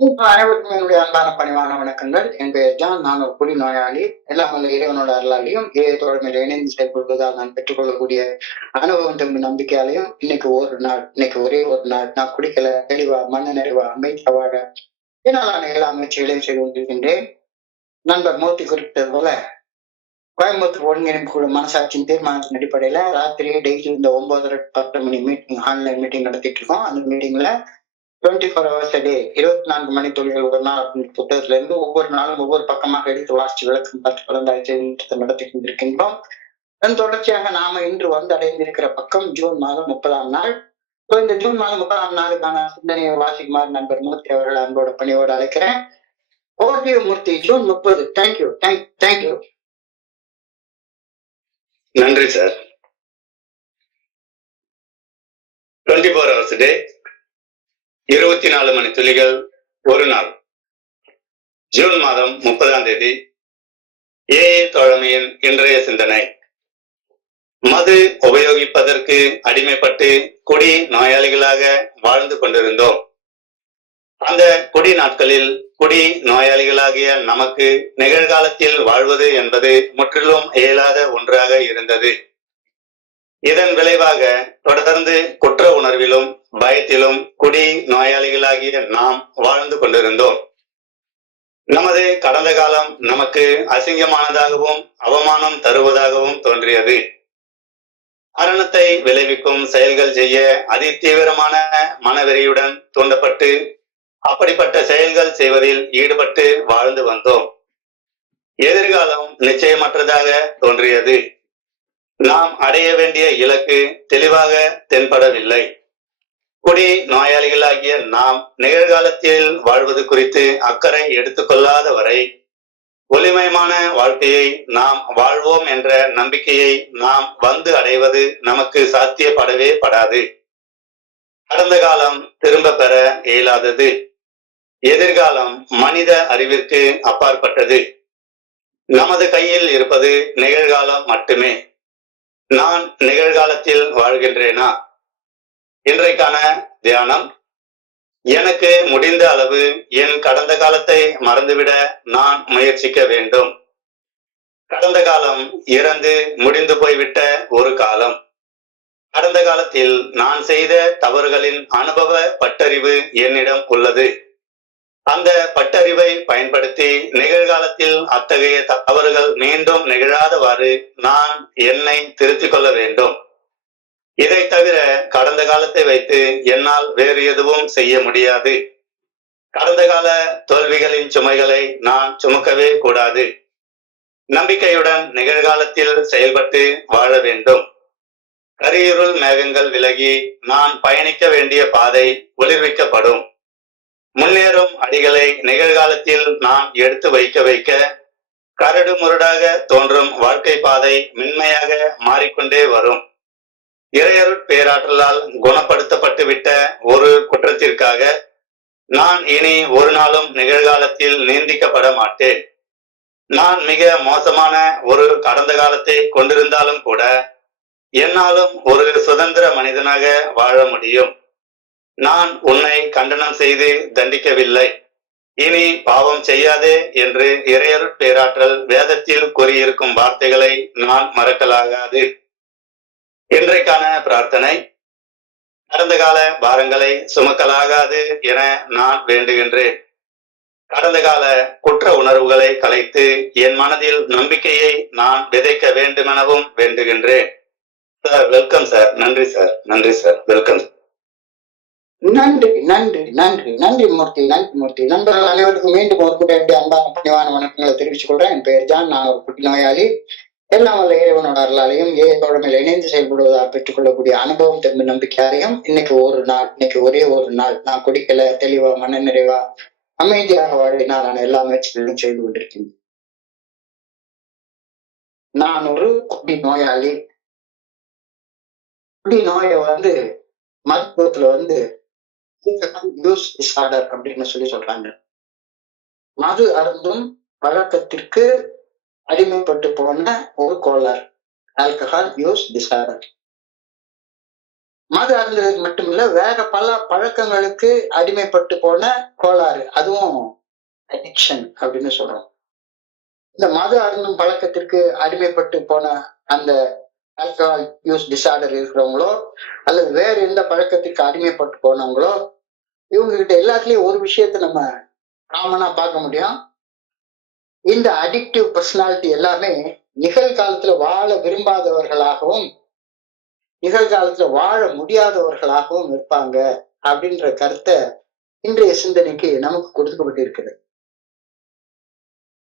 அனைவருக்கும் என்னுடைய அன்பான பணிவான வணக்கங்கள். என் பெயர் ஜான். நான் ஒரு குடி நோயாளி. எல்லாம் வல்ல இறைவனோட அருளாலையும் தோழமையில் இணைந்து செயல்படுவதால் நான் பெற்றுக்கொள்ளக்கூடிய அனுபவம் தம்பி நம்பிக்கையாலையும் இன்னைக்கு ஒரே ஒரு நாள் நான் குடிக்கல, தெளிவா, மன நிறைவா, அமைதியா வாழ என்னாலான எல்லா முயற்சிகளையும் செய்து கொண்டிருக்கின்றேன். நண்பர் மூர்த்தி குறிப்பிட்டது போல கோயம்புத்தூர் ஒருங்கிணைப்பு குழு மனசாட்சியின் தீர்மானத்தின் அடிப்படையில ராத்திரி டெய்லி இந்த 9:30 மணி மீட்டிங், ஆன்லைன் மீட்டிங் நடத்திட்டு இருக்கோம். அந்த மீட்டிங்ல 24 hours a day, 24 மணி துளிகள் ஒரு நாள் அப்படின்ற புத்தகத்துல இருந்து ஒவ்வொரு நாளும் ஒவ்வொரு பக்கமாக எடுத்து வாசிச்சு விளக்கம் பார்த்து கலந்தாய்ச்சி நடத்தி கொண்டிருக்கின்றோம். அதன் தொடர்ச்சியாக நாம இன்று வந்து அடைந்திருக்கிற பக்கம் ஜூன் மாதம் 30ஆம் நாள். இந்த ஜூன் மாதம் 30ஆம் நாளுக்கான சிந்தனையை வாசிக்குமாறு நண்பர் மூர்த்தி அவர்கள் அன்போட பணியோடு அழைக்கிறேன். ஓகே மூர்த்தி, ஜூன் 30. தேங்க்யூ. நன்றி சார். 24 hours a day, 24 மணி துளிகள் ஒரு நாள். ஜூன் மாதம் 30ஆம் தேதி. தோழமையின் இன்றைய சிந்தனை. மது உபயோகிப்பதற்கு அடிமைப்பட்டு குடி நோயாளிகளாக வாழ்ந்து கொண்டிருந்தோம். அந்த குடி நாட்களில் குடி நோயாளிகளாகிய நமக்கு நிகழ்காலத்தில் வாழ்வது என்பது முற்றிலும் இயலாத ஒன்றாக இருந்தது. இதன் விளைவாக தொடர்ந்து குற்ற உணர்விலும் பயத்திலும் குடி நோயாளிகளாகிய நாம் வாழ்ந்து கொண்டிருந்தோம். நமது கடந்த காலம் நமக்கு அசிங்கமானதாகவும் அவமானம் தருவதாகவும் தோன்றியது. மரணத்தை விளைவிக்கும் செயல்கள் செய்ய அதிதீவிரமான மனவெறியுடன் தூண்டப்பட்டு அப்படிப்பட்ட செயல்கள் செய்வதில் ஈடுபட்டு வாழ்ந்து வந்தோம். எதிர்காலம் நிச்சயமற்றதாக தோன்றியது. நாம் அடைய வேண்டிய இலக்கு தெளிவாக தென்படவில்லை. குடி நோயாளிகளாகிய நாம் நிகழ்காலத்தில் வாழ்வது குறித்து அக்கறை எடுத்துக்கொள்ளாத வரை ஒளிமயமான வாழ்க்கையை நாம் வாழ்வோம் என்ற நம்பிக்கையை நாம் வந்து அடைவது நமக்கு சாத்தியப்படவே படாது. கடந்த காலம் திரும்ப பெற இயலாதது. எதிர்காலம் மனித அறிவிற்கு அப்பாற்பட்டது. நமது கையில் இருப்பது நிகழ்காலம் மட்டுமே. நான் நிகழ்காலத்தில் வாழ்கின்றேனா? இன்றைக்கான தியானம். எனக்கு முடிந்த அளவு என் கடந்த காலத்தை மறந்துவிட நான் முயற்சிக்க வேண்டும். கடந்த காலம் இறந்து முடிந்து போய்விட்ட ஒரு காலம். கடந்த காலத்தில் நான் செய்த தவறுகளின் அனுபவ பட்டறிவு என்னிடம் உள்ளது. அந்த பட்டறிவை பயன்படுத்தி நிகழ்காலத்தில் அத்தகைய தவறுகள் மீண்டும் நிகழாதவாறு நான் என்னை திருத்திக் கொள்ள வேண்டும். இதை தவிர கடந்த காலத்தை வைத்து என்னால் வேறு எதுவும் செய்ய முடியாது. கடந்த கால தோல்விகளின் சுமைகளை நான் சுமக்கவே கூடாது. நம்பிக்கையுடன் நிகழ்காலத்தில் செயல்பட்டு வாழ வேண்டும். கரியிருள் மேகங்கள் விலகி நான் பயணிக்க வேண்டிய பாதை ஒளிர்விக்கப்படும். முன்னேறும் அடிகளை நிகழ்காலத்தில் நான் எடுத்து வைக்க கரடு முரடாக தோன்றும் வாழ்க்கை பாதை மென்மையாக மாறிக்கொண்டே வரும். இறையருட் பேராற்றலால் குணப்படுத்தப்பட்டு விட்ட ஒரு குற்றத்திற்காக நான் இனி ஒரு நாளும் நிகழ்காலத்தில் நிந்திக்கப்பட மாட்டேன். நான் மிக மோசமான ஒரு கடந்த காலத்தை கொண்டிருந்தாலும் கூட என்னாலும் ஒரு சுதந்திர மனிதனாக வாழ முடியும். நான் உன்னை கண்டனம் செய்து தண்டிக்கவில்லை. இனி பாவம் செய்யாதே என்று இறையருட் பேராற்றல் வேதத்தில் கூறியிருக்கும் வார்த்தைகளை நான் மறக்கலாகாது. இன்றைக்கான பிரார்த்தனை. கடந்த கால பாரங்களை சுமக்கலாகாது என நான் வேண்டுகின்றேன். கடந்த கால குற்ற உணர்வுகளை கலைத்து என் மனதில் நம்பிக்கையை நான் விதைக்க வேண்டுமெனவும் வேண்டுகின்றேன். Sir, welcome sir. நன்றி சார். வெல்கம். நன்றி மூர்த்தி. நண்பர்கள் அனைவருக்கும் மீண்டும் ஒரு கூட அன்பான பணிவான வணக்கங்களை தெரிவித்துக் கொள்றேன். என் பெயர் ஜான். நான் ஒரு குட்டி நோயாளி. எல்லாம் வல்ல இறைவனோட அருளாலையும் தோழமையில் இணைந்து செயல்படுவதால் பெற்றுக்கொள்ளக்கூடிய அனுபவம் தம்பி நம்பிக்கையாலையும் இன்னைக்கு ஒரே ஒரு நாள் நான் குடிக்கல, தெளிவா, மன நிறைவா, அமைதியாக வாழினால் எல்லா முயற்சிகளிலும் செய்து கொண்டிருக்கின்றேன். நான் ஒரு குடி நோயாளி. குடி நோயை மருத்துவத்துல யூஸ் டிசார்டர் அப்படின்னு சொல்றாங்க. மது அருந்தும் பழக்கத்திற்கு அடிமைப்பட்டு போன ஒரு கோளாறு, ஆல்கஹால் யூஸ் டிசார்டர். மது அருந்துறது மட்டுமில்ல, வேற பல பழக்கங்களுக்கு அடிமைப்பட்டு போன கோளாறு, அதுவும் அடிக்ஷன் அப்படின்னு சொல்றோம். இந்த மது அருந்தும் பழக்கத்திற்கு அடிமைப்பட்டு போன அந்த ஆல்கஹால் யூஸ் டிசார்டர் இருக்கிறவங்களோ அல்லது வேற எந்த பழக்கத்திற்கு அடிமைப்பட்டு போனவங்களோ, இவங்க கிட்ட எல்லாத்துலயும் ஒரு விஷயத்த நம்ம காமனா பார்க்க முடியும். இந்த அடிக்டிவ் பர்சனாலிட்டி எல்லாமே நிகழ்காலத்துல வாழ விரும்பாதவர்களாகவும் நிகழ்காலத்துல வாழ முடியாதவர்களாகவும் இருப்பாங்க அப்படின்ற கருத்தை இன்றைய சிந்தனைக்கு நமக்கு கொடுக்கப்பட்டு இருக்கிறது.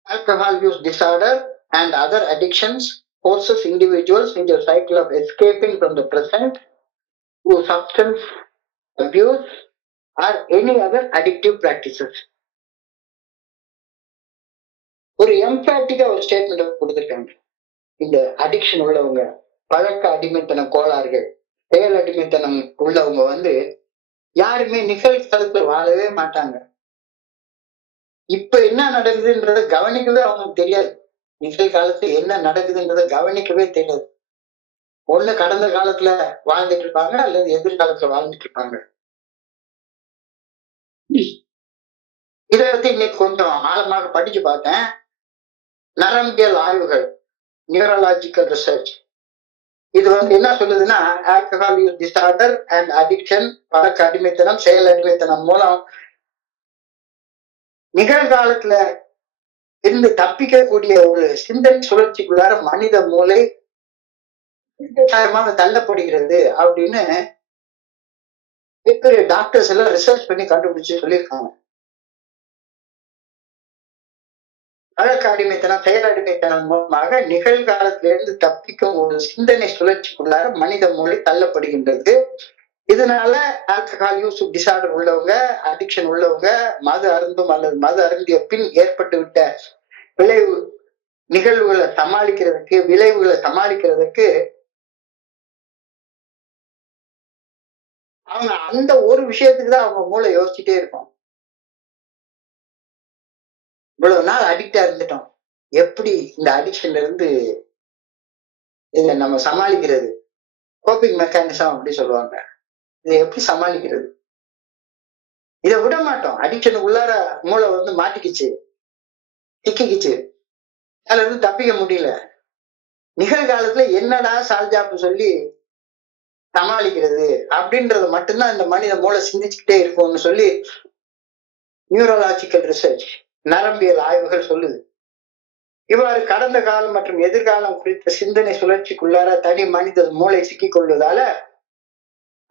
Alcohol use disorder and other addictions forces individuals into a cycle of escaping from the present through substance abuse or any other addictive practices. ஒரு எம்பாட்டிக்கா ஒரு ஸ்டேட்மெண்ட் கொடுத்திருக்காங்க. இந்த அடிக்ஷன் உள்ளவங்க, பழக்க அடிமைத்தன கோளாறுகள், செயல் அடிமைத்தனம் உள்ளவங்க யாருமே நிகழ்காலத்துல வாழவே மாட்டாங்க. இப்ப என்ன நடக்குதுன்றத கவனிக்கவே அவங்களுக்கு தெரியாது. நிகழ்காலத்துல என்ன நடக்குதுன்றத கவனிக்கவே தெரியாது. ஒண்ணு கடந்த காலத்துல வாழ்ந்துட்டு இருப்பாங்க அல்லது எதிர்காலத்துல வாழ்ந்துட்டு இருப்பாங்க. இதை பத்தி இன்னைக்கு கொஞ்சம் ஆழமாக படிச்சு பார்த்தேன். நரம்பியல் ஆய்வுகள், நியூரலாஜிக்கல் ரிசர்ச், இது என்ன சொல்லுதுன்னா, alcohol use disorder and addiction, பழக்க அடிமைத்தனம், செயல் அடிமைத்தனம் மூலம் நிகழ்காலத்துல இருந்து தப்பிக்கக்கூடிய ஒரு சிந்தனை சுழற்சிக்குள்ளார மனித மூளை தள்ளப்படுகிறது அப்படின்னு பெரிய டாக்டர்ஸ் எல்லாம் ரிசர்ச் பண்ணி கண்டுபிடிச்சு சொல்லியிருக்காங்க. பழக்க அடிமைத்தனம், செயல் அடிமைத்தனம் மூலமாக நிகழ்காலத்திலிருந்து தப்பிக்கும் ஒரு சிந்தனை சுழற்சிக்குள்ளார மனித மூளை தள்ளப்படுகின்றது. இதனால ஆல்கஹால் யூஸ் டிசார்டர் உள்ளவங்க, அடிக்ஷன் உள்ளவங்க, மது அருந்தும் அல்லது மது அருந்திய பின் ஏற்பட்டு விட்ட நிகழ்வுகளை சமாளிக்கிறதுக்கு, விளைவுகளை சமாளிக்கிறதுக்கு அவங்க அந்த ஒரு விஷயத்துக்கு தான் அவங்க மூளை யோசிச்சுட்டே இருக்கும். இவ்வளவு நாள் அடிக்டா இருந்துட்டோம், எப்படி இந்த அடிக்ஷன்ல இருந்து இதை நம்ம சமாளிக்கிறது, கோப்பிங் மெக்கானிசம் அப்படி சொல்லுவாங்க. இதை எப்படி சமாளிக்கிறது? இதை விட மாட்டோம். அடிக்ஷனுக்கு உள்ளார மூளை மாட்டிக்கிச்சு, திக்கிக்குச்சு, அதுல இருந்து தப்பிக்க முடியல. நிகழ்காலத்துல என்னடா சால்ஜாப்பு சொல்லி சமாளிக்கிறது அப்படின்றது மட்டும்தான் இந்த மனித மூளை சிந்திச்சுக்கிட்டே இருக்கும்னு சொல்லி நியூரலாஜிக்கல் ரிசர்ச், நரம்பியல் ஆய்வுகள் சொல்லுது. இவ்வாறு கடந்த காலம் மற்றும் எதிர்காலம் குறித்த சிந்தனை சுழற்சிக்குள்ளார தனி மனித மூளை சிக்கிக் கொள்வதால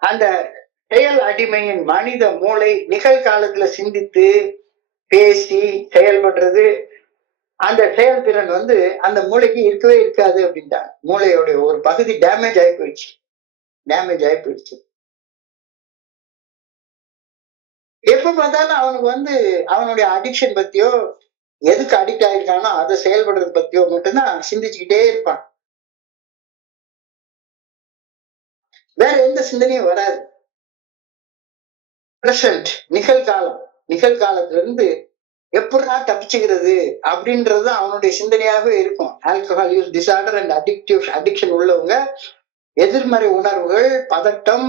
அந்த செயல் அடிமையின் மனித மூளை நிகழ்காலத்துல சிந்தித்து பேசி செயல்படுறது, அந்த செயல்திறன் அந்த மூளைக்கு இருக்கவே இருக்காது அப்படின்ட்டாங்க. மூளையோட ஒரு பகுதி டேமேஜ் ஆகி போயிடுச்சு. எப்ப பார்த்தாலும் அவனுக்கு அவனுடைய அடிக்ஷன் பத்தியோ, எதுக்கு அடிக்ட் ஆயிருக்கானோ அதை செயல்படுறது பத்தியோ மட்டும்தான் சிந்திச்சுக்கிட்டே இருப்பான். வேற எந்த சிந்தனையும் வராது. பிரசன்ட், நிகழ்காலத்துல இருந்து எப்படா தப்பிச்சுக்கிறது அப்படின்றது அவனுடைய சிந்தனையாகவே இருக்கும். Alcohol use disorder and addiction உள்ளவங்க எதிர்மறை உணர்வுகள், பதட்டம்,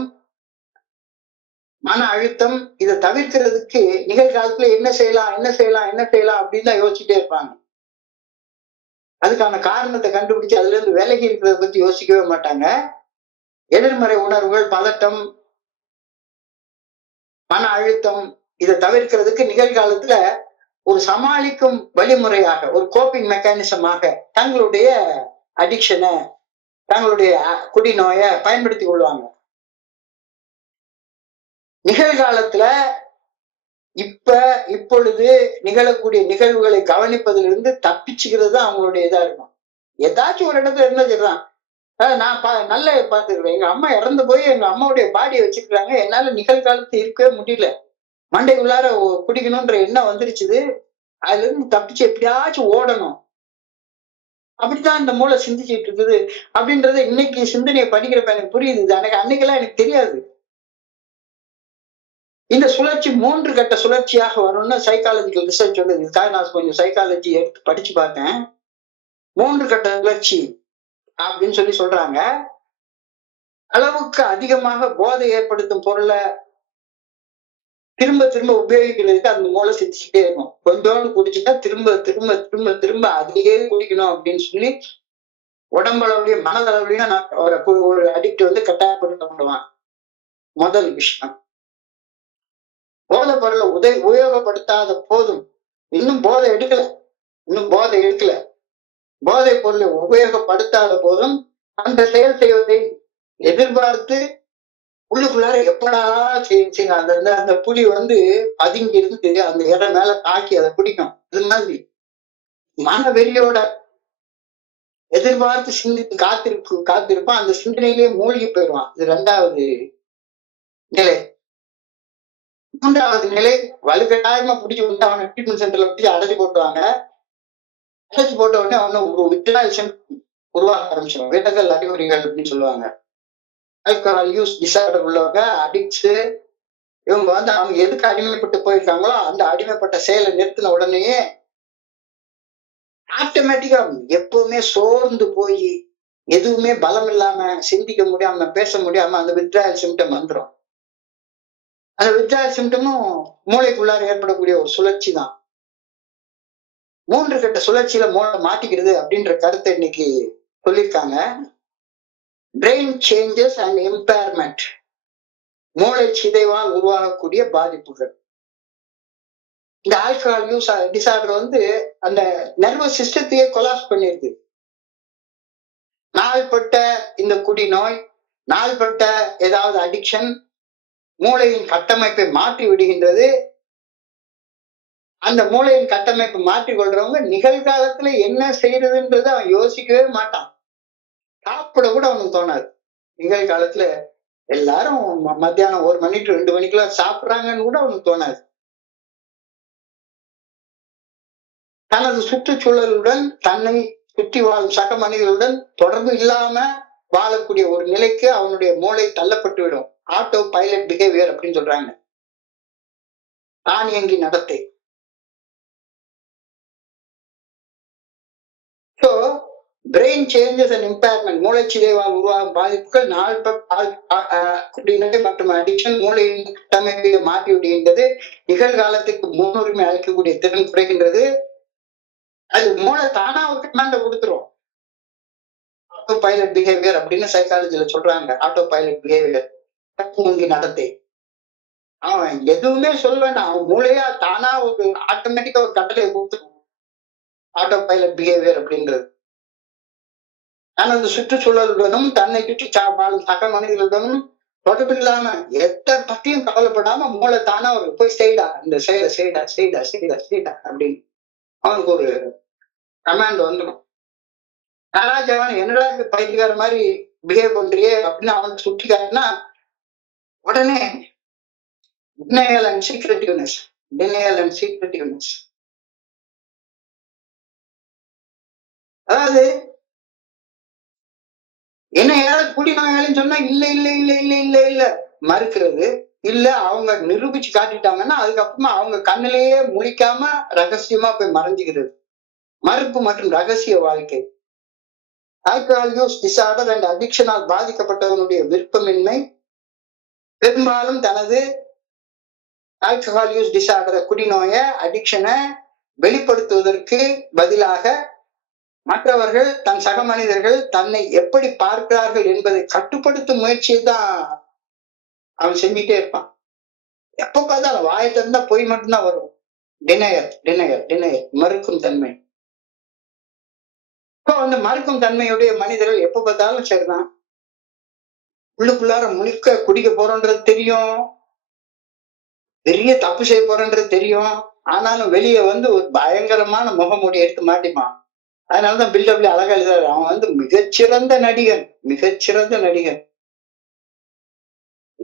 மன அழுத்தம், இதை தவிர்க்கிறதுக்கு நிகழ்காலத்துல என்ன செய்யலாம் அப்படின்னு தான் யோசிச்சுட்டே இருப்பாங்க. அதுக்கான காரணத்தை கண்டுபிடிச்சு அதுல இருந்து விலகி இருக்கிறத பத்தி யோசிக்கவே மாட்டாங்க. எதிர்மறை உணர்வுகள், பதட்டம், மன அழுத்தம், இதை தவிர்க்கிறதுக்கு நிகழ்காலத்துல ஒரு சமாளிக்கும் வழிமுறையாக, ஒரு கோப்பிங் மெக்கானிசமாக தங்களுடைய அடிக்ஷனை, தங்களுடைய குடிநோயை பயன்படுத்தி கொள்வாங்க. நிகழ்காலத்துல இப்பொழுது நிகழக்கூடிய நிகழ்வுகளை கவனிப்பதிலிருந்து தப்பிச்சுக்கிறது தான் அவங்களுடைய இதா இருக்கும். ஏதாச்சும் ஒரு இடத்துல என்ன சொல்றான், நான் நல்லா பாத்துக்கிறேன், எங்க அம்மா இறந்து போய் எங்க அம்மாவுடைய பாடியை வச்சிருக்காங்க, என்னால நிகழ்காலத்துல இருக்கவே முடியல, மண்டைக்குள்ளார குடிக்கணும்ன்ற எண்ணம் வந்துருச்சுது, அதுல இருந்து தப்பிச்சு எப்படியாச்சும் ஓடணும், அப்படித்தான் இந்த மூளை சிந்திச்சுட்டு இருக்குது அப்படின்றத இன்னைக்கு சிந்தனையை படிக்கிறப்ப எனக்கு புரியுது. அன்னைக்கெல்லாம் எனக்கு தெரியாது. இந்த சுழற்சி 3 கட்ட சுழற்சியாக வரும்னு சைக்காலஜிக்கல் ரிசர்ச் சொல்லுது. இதுக்காக நான் கொஞ்சம் சைக்காலஜி எடுத்து படிச்சு பார்த்தேன். 3 கட்ட சுழற்சி அப்படின்னு சொல்றாங்க. அளவுக்கு அதிகமாக போதை ஏற்படுத்தும் பொருளை திரும்ப திரும்ப உபயோகிக்கிறதுக்கு அந்த மூளை சிரிச்சுட்டே இருக்கும். கொஞ்சோண்டு குடிச்சுட்டா திரும்ப திரும்ப திரும்ப திரும்ப அதையே குடிக்கணும் அப்படின்னு சொல்லி உடம்பளவுலயும் மனதளவுலயும் நான் ஒரு அடிக்ட் வந்து கட்டாயப்படுத்தப்படுவான். முதல் விஷயம், போதை பொருளை உபயோகப்படுத்தாத போதும், இன்னும் போதை எடுக்கல, போதை பொருளை உபயோகப்படுத்தாத போதும் அந்த செயல் செய்வதை எதிர்பார்த்து உள்ளுக்குள்ளார எப்படா செய்யுங்க அந்த புலி வந்து பதுங்கி இருந்து அந்த இடம் மேல தாக்கி அதை பிடிக்கும். இது மாதிரி மன வெறியோட எதிர்பார்த்து சிந்தித்து காத்திருப்பான். அந்த சிந்தனையிலேயே மூழ்கி போயிடுவான். இது 2வது நிலை. 3வது நிலை, வலுக்கட்டாயமா பிடிச்சி வந்து அவனை ட்ரீட்மெண்ட் சென்டர்ல பிடிச்சி அடைச்சு போட்டுவாங்க. அடைச்சு போட்ட உடனே அவனை ஒரு வித்ராயல் உருவாக ஆரம்பிச்சிடும். விலகல் அறிகுறிகள் அப்படின்னு சொல்லுவாங்க. ஆல்கஹால் யூஸ் டிசார்டர் உள்ளவங்க, அடிக்ட்ஸ், இவங்க வந்து அவங்க எதுக்கு அடிமைப்பட்டு போயிருக்காங்களோ அந்த அடிமைப்பட்ட செயலை நிறுத்தின உடனேயே ஆட்டோமேட்டிக்கா எப்பவுமே சோர்ந்து போய் எதுவுமே பலம் இல்லாம, சிந்திக்க முடியாம, பேச முடியாம அந்த வித்ராயல் சிம்டம் வந்துடும். அந்த வித்ராயல் சிம்டமும் மூளைக்குள்ளார ஏற்படக்கூடிய ஒரு சுழற்சி தான். 3 கட்ட சுழற்சியில மூளை மாட்டிக்கிறது அப்படின்ற கருத்தை இன்னைக்கு சொல்லியிருக்காங்க. பிரெயின் சேஞ்சஸ் அண்ட் இம்பேர்மெண்ட், மூளை சிதைவால் உருவாகக்கூடிய பாதிப்புகள். இந்த ஆல்கஹால் யூஸ் டிசார்டர் வந்து அந்த நர்வஸ் சிஸ்டத்தையே கொலாப்ஸ் பண்ணிருக்கு. நாள்பட்ட இந்த குடி நோய், நாள்பட்ட ஏதாவது அடிக்ஷன் மூளையின் கட்டமைப்பை மாற்றி விடுகின்றது. அந்த மூளையின் கட்டமைப்பை மாற்றிக் கொள்றவங்க நிகழ்காலத்துல என்ன செய்யறதுன்றது அவன் யோசிக்கவே மாட்டான். சாப்பிட கூட அவனுக்கு தோணாது. நிகழ்காலத்துல எல்லாரும் மத்தியானம் 1 மணி to 2 மணிக்கெல்லாம் சாப்பிடுறாங்கன்னு கூட அவனுக்கு தோணாது. தனது சுற்றுச்சூழலுடன், தன்னை சுற்றி வாழும் சக மனிதர்களுடன் தொடர்பு இல்லாம வாழக்கூடிய ஒரு நிலைக்கு அவனுடைய மூளை தள்ளப்பட்டு விடும். ஆட்டோ பைலட் பிஹேவியர் அப்படின்னு சொல்றாங்க. தானியங்கி நடத்தை. So brain changes and impairment, மூளை சிதைவால் உருவாகும் பாதிப்புகள் குடிநோய் மற்றும் அடிக்ஷன் மூளையின் கட்டமைப்பை மாற்றி விடுகின்றது. நிகழ்காலத்துக்கு முன்னுரிமை அளிக்கக்கூடிய திறன் குறைகின்றது. அது மூளை தானா ஒரு கமாண்ட கொடுத்துரும். ஆட்டோ பைலட் பிஹேவியர் அப்படின்னு சைக்காலஜில சொல்றாங்க. ஆட்டோ பைலட் பிஹேவியர், தானியங்கி நடத்தை. அவன் எதுவுமே சொல்ல வேண்டாம், அவன் மூளையா தானா ஒரு ஆட்டோமேட்டிக்கா ஒரு கட்டளையை கொடுத்துரும். ஆட்டோ பைலட் பிஹேவியர் அப்படின்றது. தனது சுற்றுச்சூழலுடனும் தன்னை சுற்றி வாழும் சக மனிதர்களுடனும் தொடர்பு இல்லாம எதை பத்தியும் கவலைப்படாம மூளை தானா ஒரு போய் செய்டா, இந்த செயலை செய்டா அப்படின்னு அவனுக்கு ஒரு கமாண்ட் வந்துடும். யாராச்சும் என்னடா பயிற்சிக்கார மாதிரி பிஹேவ் பண்றியே அப்படின்னு அவனுக்கு சுட்டி காட்டினா உடனே denial and secretiveness. அதாவது என்ன யாராவது குடிநோயாளின்னு சொன்னா இல்ல மறுக்கிறது, இல்ல அவங்க நிரூபிச்சு காட்டிட்டாங்கன்னா அதுக்கப்புறமா அவங்க கண்ணிலேயே முழிக்காம ரகசியமா போய் மறைஞ்சுக்கிறது. மறுப்பு மற்றும் ரகசிய வாழ்க்கை. ஆல்கஹால் யூஸ் டிசார்டர் அண்ட் அடிக்ஷனால் பாதிக்கப்பட்டவனுடைய விருப்பமின்மை பெரும்பாலும் தனது ஆல்கஹால் யூஸ் டிசார்டரை, குடிநோய அடிக்ஷனை வெளிப்படுத்துவதற்கு பதிலாக மற்றவர்கள், தன் சக மனிதர்கள் தன்னை எப்படி பார்க்கிறார்கள் என்பதை கட்டுப்படுத்தும் முயற்சியை தான் அவன் செஞ்சுட்டே இருப்பான். எப்ப பார்த்தாலும் வாயை திறந்தா பொய் மட்டும்தான் வரும். டினையர், மறுக்கும் தன்மை. இப்போ அந்த மறுக்கும் தன்மையுடைய மனிதர்கள் எப்ப பார்த்தாலும் சரிதான், உள்ளுக்குள்ளார முழுக்க குடிக்க போறோன்றது தெரியும், பெரிய தப்பு செய்ய போறன்றது தெரியும். ஆனாலும் வெளியே வந்து ஒரு பயங்கரமான முகமூடி எடுத்து மாட்டிப்பான். அதனாலதான் பில்டப்ல அழகா எழுதாரு. அவன் வந்து மிகச்சிறந்த நடிகர்.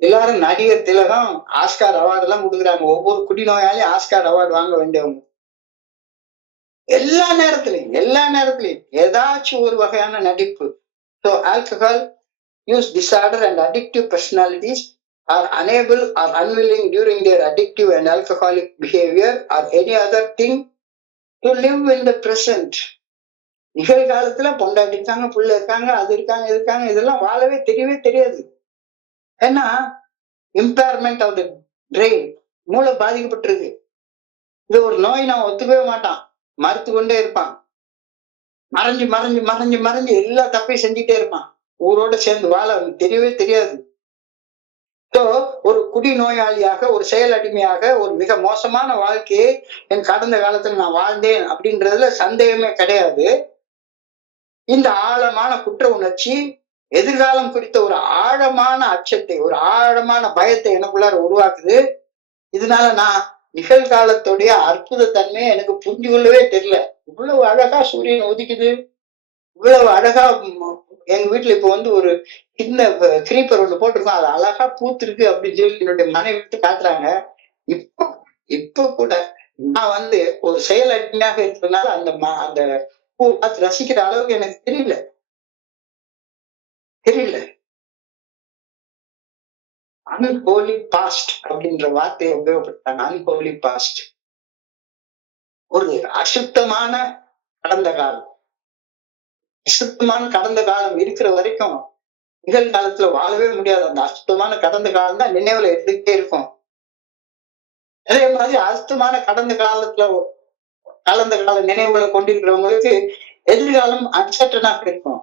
எல்லாரும் நடிகர் திலகம், ஆஸ்கார் அவார்டு எல்லாம் கொடுக்குறாங்க. ஒவ்வொரு குடிநோயாலையும் ஆஸ்கார் அவார்டு வாங்க வேண்டியவங்க. எல்லா நேரத்திலையும் ஏதாச்சும் ஒரு வகையான நடிப்பு. So alcohol use disorder and addictive personalities are unable or unwilling during their addictive and alcoholic behavior or any other thing to live in the present. நிகழ்காலத்துல பொண்டாட்டி இருக்காங்க, புள்ள இருக்காங்க, அது இருக்காங்க, இதெல்லாம் வாழவே தெரியாது. ஏன்னா இம்பேர்மெண்ட் ஆஃப் த பிரெயின், மூளை பாதிக்கப்பட்டிருக்கு. இது ஒரு நோய் நான் ஒத்துக்கவே மாட்டான், மறுத்து கொண்டே இருப்பான். மறைஞ்சு மறைஞ்சு மறைஞ்சு மறைஞ்சு எல்லா தப்பையும் செஞ்சுட்டே இருப்பான். ஊரோட சேர்ந்து வாழ அவனுக்கு தெரியவே தெரியாது. ஸோ ஒரு குடி நோயாளியாக, ஒரு செயல் அடிமையாக, ஒரு மிக மோசமான வாழ்க்கையை என் கடந்த காலத்துல நான் வாழ்ந்தேன் அப்படின்றதுல சந்தேகமே கிடையாது. இந்த ஆழமான குற்ற உணர்ச்சி எதிர்காலம் குறித்த ஒரு ஆழமான அச்சத்தை, ஒரு ஆழமான பயத்தை எனக்குள்ளார உருவாக்குது. இதனால நான் நிகழ்காலத்துடைய அற்புத தன்மையை எனக்கு புரிஞ்சு கொள்ளவே தெரியல. இவ்வளவு அழகா சூரியன் உதிக்குது, இவ்வளவு அழகா எங்க வீட்டுல இப்ப வந்து ஒரு சின்ன கிரீப்பர் ஒண்ணு போட்டிருக்கோம், அது அழகா பூத்திருக்கு அப்படின்னு சொல்லி என்னுடைய மனைவி விட்டு காட்டுறாங்க. இப்போ இப்ப கூட நான் வந்து ஒரு செயல் அடிமையாக இருக்கிறதுனால அந்த பூ பார்த்து ரசிக்கிற அளவுக்கு எனக்கு தெரியல. அன்ஹோலி பாஸ்ட் அப்படின்ற வார்த்தையை உபயோகப்படுத்தாங்க. அன்ஹோலி பாஸ்ட், ஒரு அசுத்தமான கடந்த காலம். அசுத்தமான கடந்த காலம் இருக்கிற வரைக்கும் நிகழ்காலத்துல வாழவே முடியாது. அந்த அசுத்தமான கடந்த காலம் தான் நினைவுல எடுத்துக்கிட்டே இருக்கும். அதே மாதிரி அசுத்தமான கடந்த கால நினைவுகளை கொண்டிருக்கிறவங்களுக்கு எதிர்காலம் அன்சர்டனாக இருக்கும்.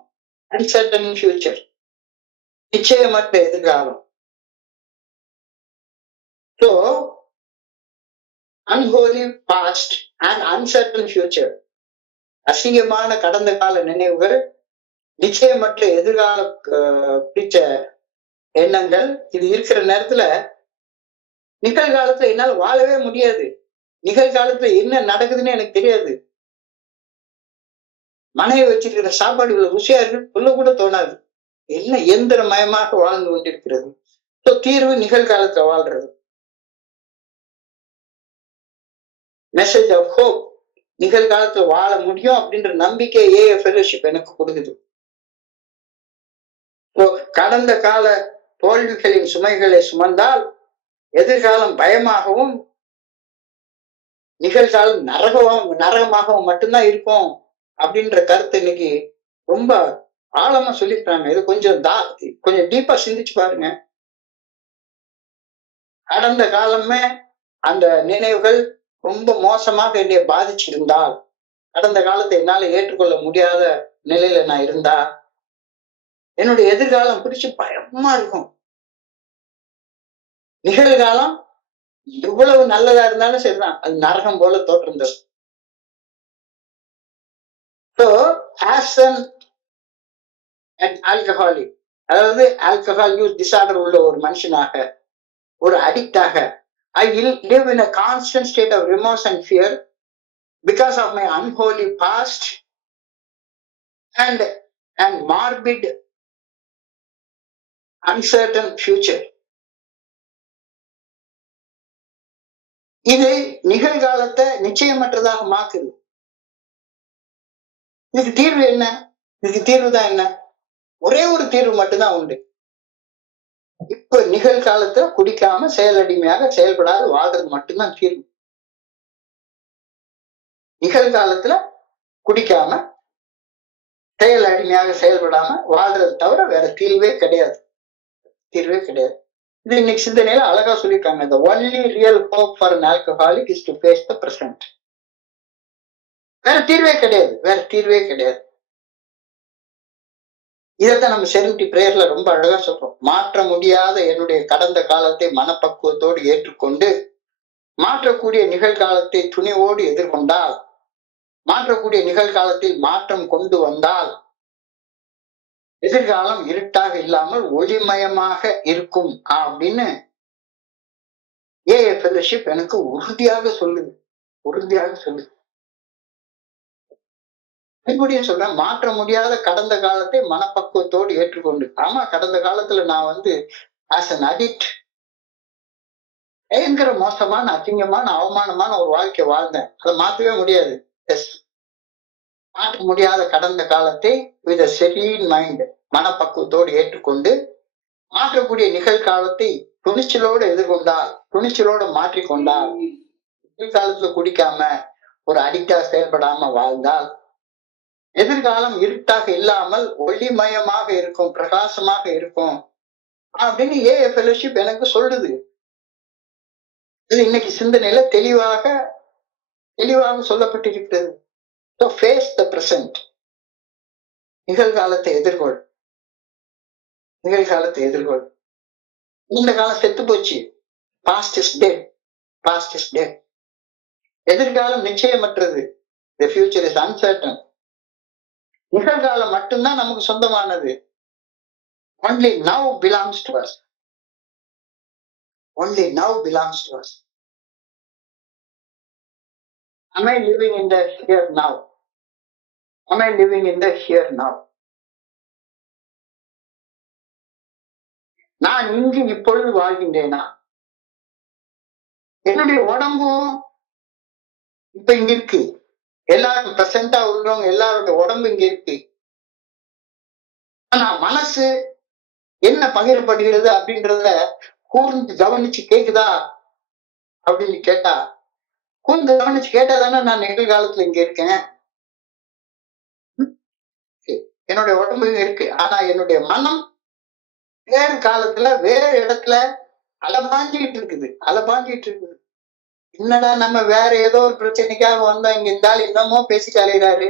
அன்சர்டன் ஃபியூச்சர், நிச்சயமற்ற எதிர்காலம். So unholy past and uncertain future, அசிங்கமான கடந்த கால நினைவுகள், நிச்சயமற்ற எதிர்கால பிடிச்ச எண்ணங்கள், இது இருக்கிற நேரத்துல நிகழ்காலத்துல என்னால வாழவே முடியாது. நிகழ்காலத்துல என்ன நடக்குதுன்னு எனக்கு தெரியாது. மனைவி வச்சிருக்கிற சாப்பாடு இவ்வளவு ருசியா இருக்கு சொல்ல கூட தோணாது. எல்லாம் எந்திரமயமாக வாழ்ந்து கொண்டிருக்கிறது. ஸோ தீர்வு நிகழ்காலத்துல வாழ்றது. மெசேஜ் ஆஃப் ஹோப், நிகழ்காலத்துல வாழ முடியும் அப்படின்ற நம்பிக்கை ஏஏ ஃபெலோஷிப் எனக்கு கொடுக்குது. கடந்த கால தோல்விகளின் சுமைகளை சுமந்தால் எதிர்காலம் பயமாகவும் நிகழ்காலம் நரகமாகவும் மட்டும்தான் இருக்கும் அப்படின்ற கருத்து இன்னைக்கு ரொம்ப ஆழமா சொல்லிருக்காங்க. இது கொஞ்சம் டீப்பா சிந்திச்சு பாருங்க. கடந்த காலமே அந்த நினைவுகள் ரொம்ப மோசமாக என்னை பாதிச்சிருந்தால், கடந்த காலத்தை என்னால ஏற்றுக்கொள்ள முடியாத நிலையில நான் இருந்தா என்னுடைய எதிர்காலம் குறிச்சு பயமா இருக்கும். நிகழ்காலம் எவ்வளவு நல்லதா இருந்தாலும் சரிதான், அது நரகம் போல தோற்றம் தரும். ஆல்கஹாலிக், அதாவது ஆல்கஹால் யூஸ் டிசார்டர் உள்ள ஒரு மனுஷனாக, ஒரு அடிக்டாக, I will live in a constant state of remorse and fear because of my unholy past and morbid, uncertain future. இது நிகழ்காலத்தை நிச்சயமற்றதாக மாக்குது. இதுக்கு தீர்வு என்ன? இதுக்கு தீர்வு தான் என்ன? ஒரே ஒரு தீர்வு மட்டும்தான் உண்டு. இப்ப நிகழ்காலத்துல குடிக்காம செயலடிமையாக செயல்படாது வாழ்றது மட்டும்தான் தீர்வு. நிகழ்காலத்துல குடிக்காம செயல் அடிமையாக செயல்படாம வாழ்றது தவிர வேற தீர்வே கிடையாது. இது இன்னைக்கு சிந்தனையில அழகா சொல்லியிருக்காங்க. The only real hope for an alcoholic is to face the present. வேற தீர்வே கிடையாது. இதைத்தான் நம்ம செரினிட்டி பிரேயர்ல ரொம்ப அழகா சொல்றோம். மாற்ற முடியாத என்னுடைய கடந்த காலத்தை மனப்பக்குவத்தோடு ஏற்றுக்கொண்டு மாற்றக்கூடிய நிகழ்காலத்தை துணிவோடு எதிர்கொண்டால், மாற்றக்கூடிய நிகழ்காலத்தில் மாற்றம் கொண்டு வந்தால் எதிர்காலம் இருட்டாக இல்லாமல் ஒளிமயமாக இருக்கும் அப்படின்னு ஏஏ ஃபெலோஷிப் எனக்கு உறுதியாக சொல்லுது. மறுபடியும் சொல்றேன், மாற்ற முடியாத கடந்த காலத்தை மனப்பக்குவத்தோடு ஏற்றுக்கொண்டு. ஆமா, கடந்த காலத்துல நான் வந்து ஆஸ் அன் அடிக்ட் பயங்கர மோசமான, அசிங்கமான, அவமானமான ஒரு வாழ்க்கை வாழ்ந்தேன். அதை மாற்றவே முடியாது. மாற்ற முடியாத கடந்த காலத்தை வித் a serene mind, மனப்பக்குவத்தோடு ஏற்றுக்கொண்டு மாற்றக்கூடிய நிகழ்காலத்தை துணிச்சலோடு எதிர்கொண்டால், துணிச்சலோடு மாற்றிக்கொண்டால், நிகழ்காலத்துல குடிக்காம ஒரு அடிக்டா செயல்படாம வாழ்ந்தால் எதிர்காலம் இருட்டாக இல்லாமல் ஒளிமயமாக இருக்கும், பிரகாசமாக இருக்கும். அப்படின்னு ஏஏ ஃபெலோஷிப் எனக்கு சொல்லுது. இது இன்னைக்கு சிந்தனையில தெளிவாக சொல்லப்பட்டிருக்கிறது. So face the present. நிகழ்காலத்தை எதிர்கொள். இந்த காலம் செத்து போச்சு. Past is dead. எதிர்காலம் நிச்சயமற்றது. The future is uncertain. நிகழ்காலம் மட்டும்தான் நமக்கு சொந்தமானது. Only now belongs to us. Am I living in the here now? நான் இங்கு இப்பொழுது வாழ்கின்றேனா? என்னுடைய உடம்பும் இப்ப இங்க இருக்கு. எல்லாரும் பிரசண்டா உள்ளவங்க எல்லாரோட உடம்பு இங்க இருக்கு. ஆனா மனசு என்ன பகிரப்படுகிறது அப்படின்றத கூர்ந்து கவனிச்சு கேக்குதா அப்படின்னு கேட்டா, கூர்ந்து கவனிச்சு கேட்டாதானே நான் நிகழ்காலத்துல இங்க இருக்கேன். என்னுடைய உடம்பு இருக்கு. ஆனா என்னுடைய மனம் வேறு காலத்துல வேற இடத்துல அலபாஞ்சிட்டு இருக்குது. என்னடா நம்ம வேற ஏதோ ஒரு பிரச்சனைக்காக வந்தோம், இங்க இருந்தாலும் இன்னமும் பேசிட்டு அலைகிறாரு.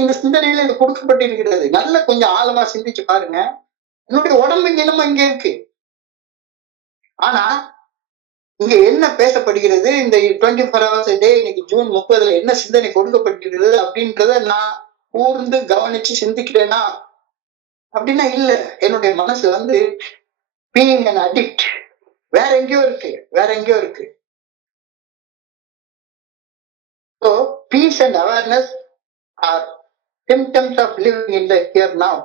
இந்த சிந்தனையில இது கொடுக்கப்பட்டிருக்கிறது. நல்ல கொஞ்சம் ஆழமா சிந்திச்சு பாருங்க. என்னுடைய உடம்பு இங்க என்னமோ இங்க இருக்கு. ஆனா இங்க என்ன பேசப்படுகிறது, இந்த 24 hours a day இன்னைக்கு ஜூன் 30 என்ன சிந்தனை கொடுக்கப்பட்டிருக்கிறது அப்படின்றத நான் கூர்ந்து கவனிச்சு சிந்திக்கிறேன்னா அப்படின்னா இல்ல. என்னுடைய மனசு வந்து being an addict வேற எங்கேயோ இருக்கு. So peace and awareness are symptoms of living in the here now.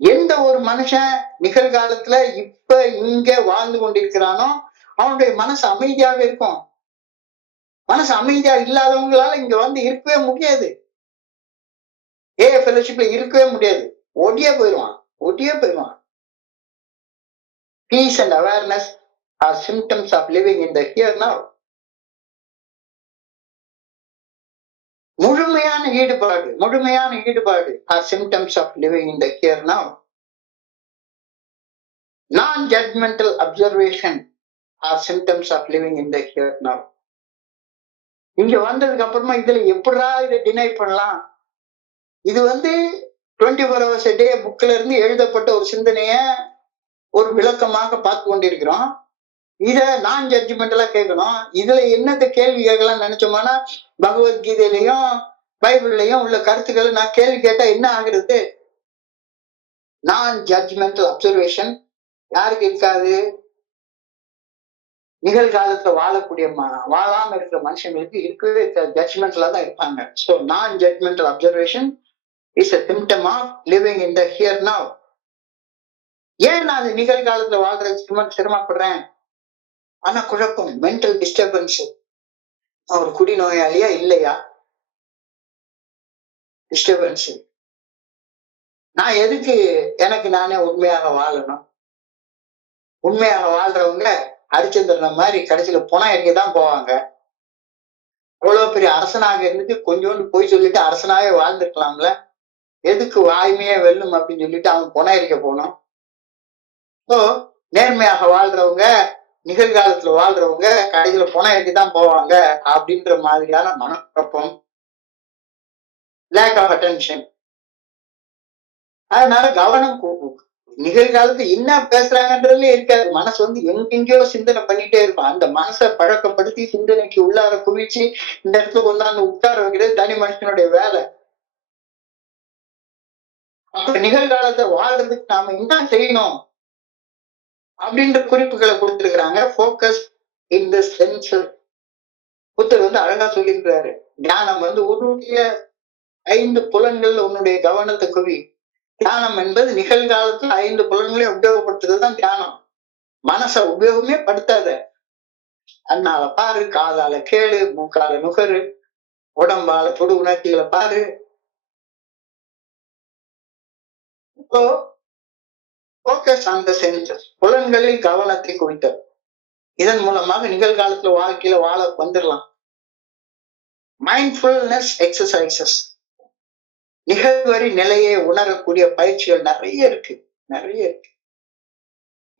எந்த ஒரு மனுஷன் நிகழ்காலத்துல இப்ப இங்க வாழ்ந்து கொண்டிருக்கிறானோ அவனுடைய மனசு அமைதியாக இருக்கும். மனசு அமைதியா இல்லாதவங்களால இங்க வந்து இருக்கவே முடியாது. ஏஏ ஃபெலோஷிப்ல இருக்கவே முடியாது. ஒடியே போயிடுவான். Peace and awareness are symptoms of living in the here now. முழுமையான ஈடுபாடு are symptoms of living in the here now. Non-judgmental observation are symptoms of living in the here now. இங்க வந்ததுக்கு அப்புறமா இதுல எப்படா இதை டினை பண்ணலாம்? இது வந்து 24 hours a day புக்ல இருந்து எழுதப்பட்ட ஒரு சிந்தனைய ஒரு விளக்கமாக பார்த்து கொண்டிருக்கிறோம். இத நான் ஜட்ஜ்மெண்டலா கேட்கணும். இதுல என்னத்த கேள்வி கேட்கலாம் நினைச்சோம்னா, பகவத்கீதையிலையும் பைபிள்லயும் உள்ள கருத்துக்களை நான் கேள்வி கேட்டா என்ன ஆகுறது? நான் ஜட்ஜ்மெண்டல் அப்சர்வேஷன் யாருக்கு இருக்காது? நிகழ்காலத்துல வாழாம இருக்கிற மனுஷங்களுக்கு இருக்கவே இருக்காது. ஜட்ஜ்மெண்ட்ல தான் இருப்பாங்க. ஸோ நான் judgemental observation is a symptom of living in the here now. ஏன் நான் நிகழ்காலத்துல வாழ்றதுக்கு சிரமப்படுறேன்? ஆனா குழப்பம், மென்டல் டிஸ்டர்பன்ஸ். ஒரு குடிநோயாளியா இல்லையா? டிஸ்டர்பன்ஸ். நான் எதுக்கு எனக்கு நானே உண்மையாக வாழணும்? உண்மையாக வாழ்றவங்க ஹரிச்சந்திரன் மாதிரி கடைசியில புனம் எரிக்கதான் போவாங்க. அவ்வளவு பெரிய அரசனாக இருந்துட்டு கொஞ்சோண்டு போய் சொல்லிட்டு அரசனாவே வாழ்ந்துருக்கலாம்ல. எதுக்கு வாய்மையே வெல்லும் அப்படின்னு சொல்லிட்டு அவன் புனம் எரிக்க போனோம். ஸோ நேர்மையாக வாழ்றவங்க, நிகழ்காலத்துல வாழ்றவங்க கடைசியில புனம் எரிக்கதான் போவாங்க அப்படின்ற மாதிரியான மனக்குழப்பம், லேக் ஆஃப் அட்டென்ஷன். அதனால கவனம் நிகழ்காலத்துல என்ன பேசுறாங்கன்றதுல இருக்காது. மனசு வந்து எங்கெங்கயோ சிந்தனை பண்ணிட்டே இருக்கும். அந்த மனசை பழக்கப்படுத்தி சிந்தனைக்கு உள்ளார குவிச்சு இந்த இடத்துல கொண்டாந்து உட்கார வைக்கிறது தனி மனுஷனுடைய வேலை. அப்ப நிகழ்காலத்தை வாழ்றதுக்கு நாம என்ன செய்யணும் அப்படின்ற குறிப்புகளை கொடுத்திருக்கிறாங்க. Focus in the census. புத்தர் வந்து அழகா சொல்லியிருக்கிறாரு, தியானம் வந்து உன்னுடைய 5 புலன்கள்ல உன்னுடைய கவனத்தை குவி. தியானம் என்பது நிகழ்காலத்துல 5 புலன்களையும் உபயோகப்படுத்துறதுதான் தியானம். மனசை உபயோகமே படுத்தாத. அண்ணால பாரு, காதால கேளு, மூக்கால நுகரு, உடம்பால தொடு உணர்ச்சிகளை பாரு. இப்போ ஃபோக்கஸ் ஆன் தி சென்சஸ், புலன்களில் கவனத்தை குவித்தல். இதன் மூலமாக நிகழ்காலத்துல வாழ்க்கையில வாழ வந்துடலாம். Mindfulness exercises. நிகழ்வரி நிலையை உணரக்கூடிய பயிற்சிகள் நிறைய இருக்கு.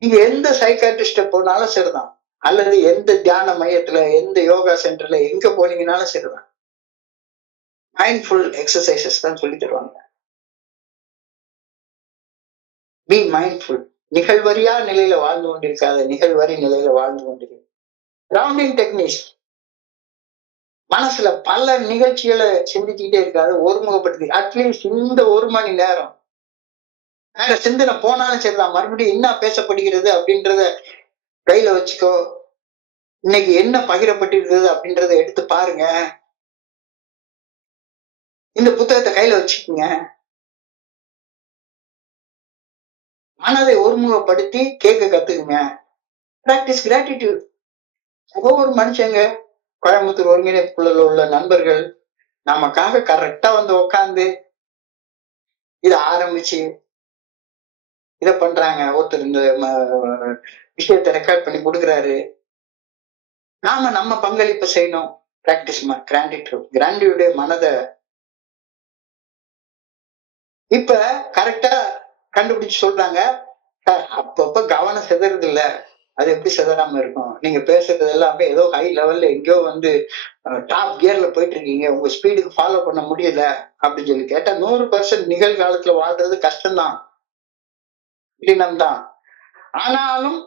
நீங்க எந்த சைக்காட்ரிஸ்ட போனாலும் சரிதான், அல்லது எந்த தியான மையத்துல, எந்த யோகா சென்டர்ல எங்க போனீங்கன்னாலும் சரிதான், மைண்ட்ஃபுல் எக்ஸசைசஸ் தான் சொல்லி தருவாங்க. B mindful. நிகழ்வரியா நிலையில வாழ்ந்து கொண்டிருக்காத, நிகழ்வரி நிலையில வாழ்ந்து கொண்டிருக்க. கிரவுண்டிங் டெக்னிக்ஸ், மனசுல பல நிகழ்ச்சிகளை சிந்திச்சுக்கிட்டே இருக்காது, ஒருமுகப்படுத்தி அட்லீஸ்ட் இந்த 1 மணி நேரம் வேற சிந்தனை போனாலும் சரிதான், மறுபடியும் என்ன பேசப்படுகிறது அப்படின்றத கையில வச்சுக்கோ. இன்னைக்கு என்ன பகிரப்பட்டிருக்கிறது அப்படின்றத எடுத்து பாருங்க. இந்த புத்தகத்தை கையில வச்சுக்கோங்க. மனதை ஒருமுகப்படுத்தி கேட்க கத்துக்குங்க. Practice gratitude. ஒவ்வொரு மனுஷங்க, கோயம்புத்தூர் ஒருங்கிணைப்புக்குள்ள உள்ள நண்பர்கள் நமக்காக கரெக்டா வந்து உக்காந்து இத ஆரம்பிச்சு இத பண்றாங்க. ஒருத்தர் இந்த விஷயத்தை ரெக்கார்ட் பண்ணி கொடுக்குறாரு. நாம நம்ம பங்களிப்பு செய்யணும். பிராக்டிஸ் கிராண்டிடியூட் மனதை இப்ப கரெக்டா கண்டுபிடிச்சு சொல்றாங்க. அப்பப்ப கவனம் சிதறது இல்ல, அது எப்படி சிதறாம இருக்கும்? நீங்க பேசுறது எல்லாமே ஏதோ ஹை லெவல்ல எங்கேயோ வந்து டாப் கியர்ல போயிட்டு இருக்கீங்க, உங்க ஸ்பீடுக்கு ஃபாலோ பண்ண முடியல அப்படின்னு சொல்லி கேட்டா 100% நிகழ்காலத்துல வாழ்றது கஷ்டம்தான், கடினம் தான். ஆனாலும்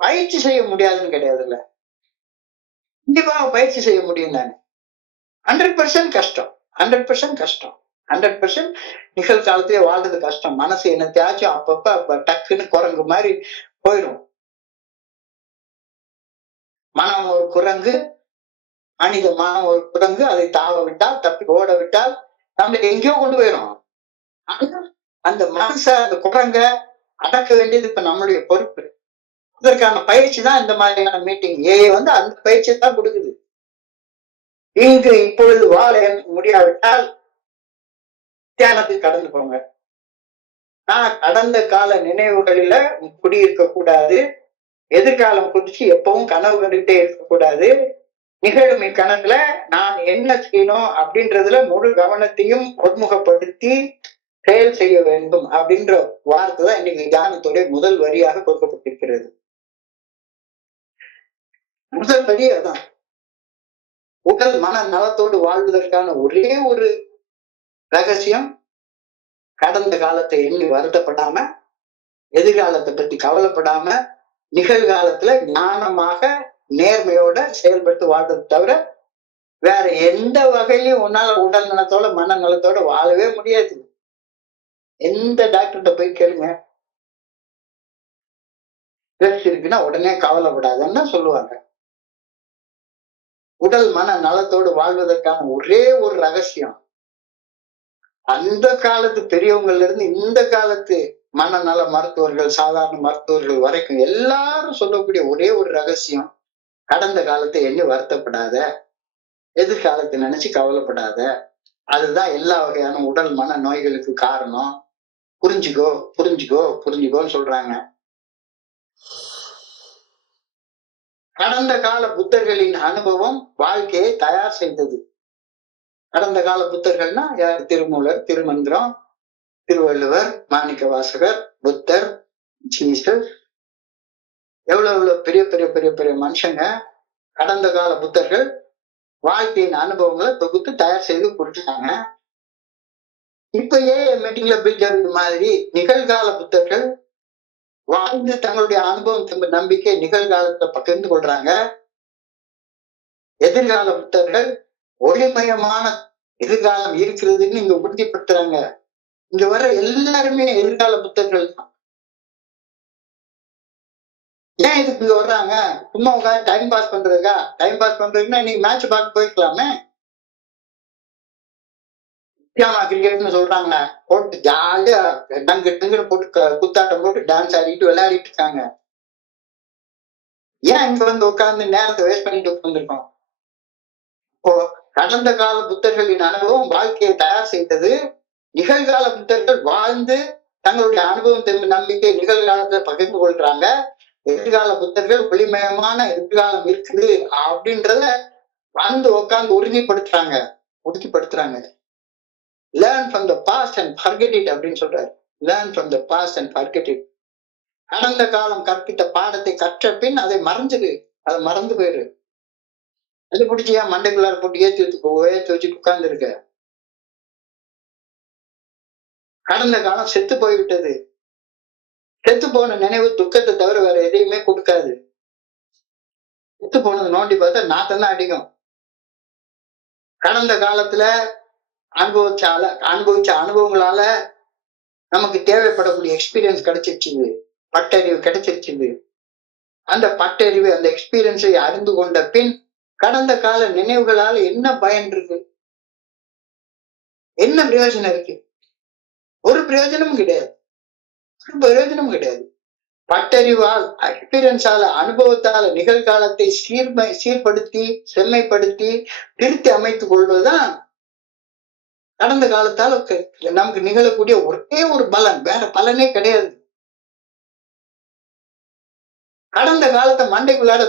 பயிற்சி செய்ய முடியாதுன்னு கிடையாதுல்ல, கண்டிப்பா பயிற்சி செய்ய முடியும் தானே. 100% கஷ்டம், 100% கஷ்டம், 100% நிகழ்காலத்திலே வாழ்றது கஷ்டம். மனசு என்னத்தையாச்சும் அப்பப்ப டக்குன்னு குரங்கு மாதிரி போயிடும். மனம் ஒரு குரங்கு, மனித மனம் ஒரு குரங்கு, அதை தாவ விட்டால், தப்பி ஓட விட்டால் நம்ம எங்கேயோ கொண்டு போயிடும். அந்த மனச, அந்த குரங்க அடக்க வேண்டியது இப்ப நம்மளுடைய பொறுப்பு. இதற்கான பயிற்சி தான் இந்த மாதிரியான மீட்டிங். வந்து அந்த பயிற்சியை தான் கொடுக்குது. இங்கு இப்பொழுது வாழ முடியாவிட்டால் தியானத்துக்கு கடந்து போங்க. நான் கடந்த கால நினைவுகளில குடியிருக்க கூடாது, எதிர்காலம் குறிச்சு எப்பவும் கனவு கண்டுகிட்டே இருக்கக்கூடாது. நிகழும் இக்கணக்குல நான் என்ன செய்யணும் அப்படின்றதுல முழு கவனத்தையும் ஒருமுகப்படுத்தி செயல் செய்ய வேண்டும் அப்படின்ற வார்த்தை தான் இன்னைக்கு தியானத்துடைய முதல் வரியாக கொடுக்கப்பட்டிருக்கிறது. முதல் வரி அதான். உடல் மன நலத்தோடு வாழ்வதற்கான ஒரே ஒரு ரகசியம், கடந்த காலத்தை எண்ணி வருத்தப்படாம, எதிர்காலத்தை பத்தி கவலைப்படாம, நிகழ்காலத்துல ஞானமாக நேர்மையோட செயல்பட்டு வாழ்றதை தவிர வேற எந்த வகையிலும் உன்னால உடல் நலத்தோட மன நலத்தோட வாழவே முடியாது. எந்த டாக்டர்கிட்ட போய் கேளுங்க, ஸ்ட்ரெஸ் இருக்குன்னா உடனே கவலைப்படாதுன்னு சொல்லுவாங்க. உடல் மன நலத்தோடு வாழ்வதற்கான ஒரே ஒரு ரகசியம், அந்த காலத்து பெரியவங்கள்ல இருந்து இந்த காலத்து மனநல மருத்துவர்கள், சாதாரண மருத்துவர்கள் வரைக்கும் எல்லாரும் சொல்லக்கூடிய ஒரே ஒரு ரகசியம், கடந்த காலத்தை எண்ணி வருத்தப்படாத, எதிர்காலத்தை நினைச்சு கவலைப்படாத. அதுதான் எல்லா வகையான உடல் மன நோய்களுக்கு காரணம். புரிஞ்சுக்கோ புரிஞ்சுக்கோ புரிஞ்சுக்கோன்னு சொல்றாங்க. கடந்த கால புத்தர்களின் அனுபவம் வாழ்க்கையை தயார் செய்தது. கடந்த கால புத்தர்கள்னா யார்? திருமூலர், திருமந்திரம், திருவள்ளுவர், மாணிக்க வாசகர், புத்தர், ஜீசஸ், எவ்வளவு பெரிய பெரிய பெரிய பெரிய மனுஷங்க. கடந்த கால புத்தர்கள் வாழ்க்கையின் அனுபவங்களை தொகுத்து தயார் செய்து கொடுத்தாங்க. இப்ப மீட்டிங்ல பில் மாதிரி நிகழ்கால புத்தர்கள் வாழ்ந்து தங்களுடைய அனுபவம் நம்பிக்கை நிகழ்காலத்தை பகிர்ந்து கொள்றாங்க. எதிர்கால புத்தர்கள் ஒளிமயமான எதிர்காலம் இருக்கிறதுன்னு இங்க உறுதிப்படுத்துறாங்க. இங்க வர எல்லாருமே எதிர்கால புத்தர்கள் தான். ஏன் இதுக்கு இங்க வர்றாங்க? சும்மா உட்காந்து டைம் பாஸ் பண்றதுக்கா? டைம் பாஸ் பண்றதுக்குன்னா நீங்க மேட்ச் பார்க்க போயிருக்கலாமே. கிரிக்கெட்னு சொல்றாங்க, போட்டு ஜாலியா டங்கு டங்குன்னு போட்டு குத்தாட்டம் போட்டு டான்ஸ் ஆடிட்டு விளையாடிட்டு இருக்காங்க. ஏன் இங்க வந்து உட்கார்ந்து நேரத்தை வேஸ்ட் பண்ணிட்டு உட்காந்துருக்கோம்? இப்போ கடந்த கால புத்தர்களின் அனுபவம் வாழ்க்கையை தயார் செய்தது. நிகழ்கால புத்தர்கள் வாழ்ந்து தங்களுடைய அனுபவம் நம்பிக்கை நிகழ்காலத்தை பகிர்ந்து கொள்றாங்க. எதிர்கால புத்தர்கள் ஒளிமயமான எதிர்காலம் இருக்குது அப்படின்றத வந்து உட்கார்ந்து உறுதிப்படுத்துறாங்க. Learn from the past and forget it அப்படின்னு சொல்றாரு. Learn from the past and forget it. கடந்த காலம் கற்பித்த பாடத்தை கற்ற பின் அதை மறந்து போயிரு. அது பிடிச்சியா மண்டைக்குள்ளார போட்டு ஏற்றி வச்சுட்டு உட்கார்ந்து இருக்க. கடந்த காலம் செத்து போய்விட்டது. செத்து போன நினைவு துக்கத்தை தவிர வேற எதையுமே கொடுக்காது. செத்து போனது நோண்டி பார்த்தா நாத்தம் தான் அடிக்கும். கடந்த காலத்துல அனுபவிச்ச அனுபவங்களால நமக்கு தேவைப்படக்கூடிய எக்ஸ்பீரியன்ஸ் கிடைச்சிருச்சு, பட்டறிவு கிடைச்சிருச்சு. அந்த பட்டறிவு, அந்த எக்ஸ்பீரியன்ஸை அறிந்து கொண்ட பின் கடந்த கால நினைவுகளால என்ன பயன் இருக்கு? என்ன பிரயோஜனம் இருக்கு? ஒரு பிரயோஜனமும் கிடையாது. பட்டறிவால், எக்ஸ்பீரியன்ஸால, அனுபவத்தால நிகழ்காலத்தை சீர்படுத்தி, செம்மைப்படுத்தி, திருத்தி அமைத்துக் கொள்வதுதான் கடந்த காலத்தால் நமக்கு நிகழக்கூடிய ஒரே ஒரு பலன். வேற பலனே கிடையாது. கடந்த காலத்தை மண்டைக்குள்ளார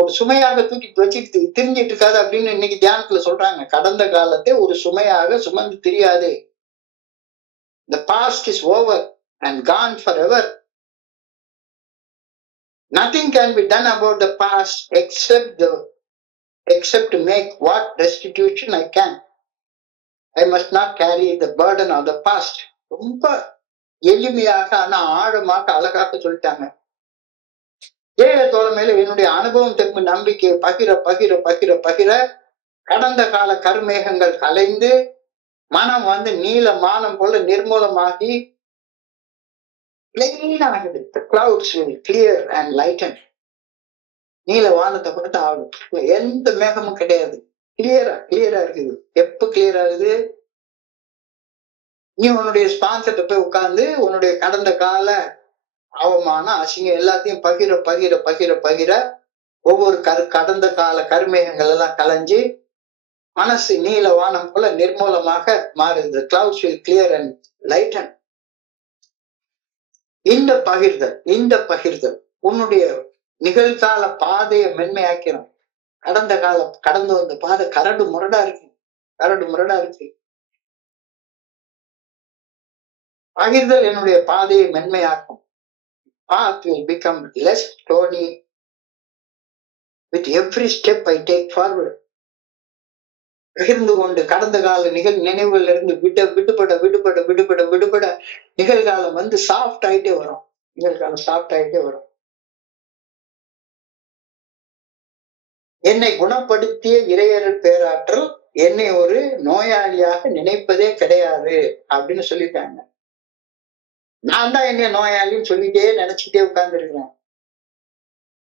ஒரு சுமையாக தூக்கி வச்சுட்டு திரிஞ்சிட்டு இருக்காது அப்படின்னு இன்னைக்கு தியானத்துல சொல்றாங்க. கடந்த காலத்தை ஒரு சுமையாக சுமந்து தெரியாது. The past is over and gone forever. Nothing can be done about the past except to make what restitution I can. I must not carry the burden of the past. ரொம்ப எளிமையாக ஆனா ஆழமாக அழகாக சொல்லிட்டாங்க. ஏழ தோழமையில என்னுடைய அனுபவம் திரும்ப நம்பிக்கை பகிர கடந்த கால கருமேகங்கள் கலைந்து மனம் நீல மானம் போல நிர்மூலமாகி ஆகுது. The clouds will clear and lighten. நீல வானத்தை பார்த்து ஆகும். எந்த மேகமும் கிடையாது. கிளியரா இருக்குது. எப்ப கிளியர் ஆகுது? நீ உன்னுடைய ஸ்பான்சர்ட்ட போய் உட்கார்ந்து உன்னுடைய கடந்த கால அவமானம், அசிங்கம் எல்லாத்தையும் பகிர ஒவ்வொரு கடந்த கால கருமேகங்கள் எல்லாம் கலைஞ்சு மனசு நீல வானம் போல நிர்மூலமாக மாறுது. Clouds will clear and lighten. இந்த பகிர்தல் உன்னுடைய நிகழ்கால பாதையை மென்மையாக்கிறோம். கடந்து வந்த பாதை கரடு முரடா இருக்கு. பகிர்தல் என்னுடைய பாதையை மென்மையாக்கும். Path will become less stony with every step I take forward. பகிர்ந்து கொண்டு கடந்த கால நினைவுகள் இருந்து விடுபட நிகழ்காலம் சாஃப்ட் ஆயிட்டே வரும். என்னை குணப்படுத்திய இறையருள் பேராற்றல் என்னை ஒரு நோயாளியாக நினைப்பதே கிடையாது அப்படின்னு சொல்லிட்டாங்க. நான் தான் என்னைய நோயாளின்னு சொல்லிட்டே நினைச்சுட்டே உட்கார்ந்து இருக்கிறேன்.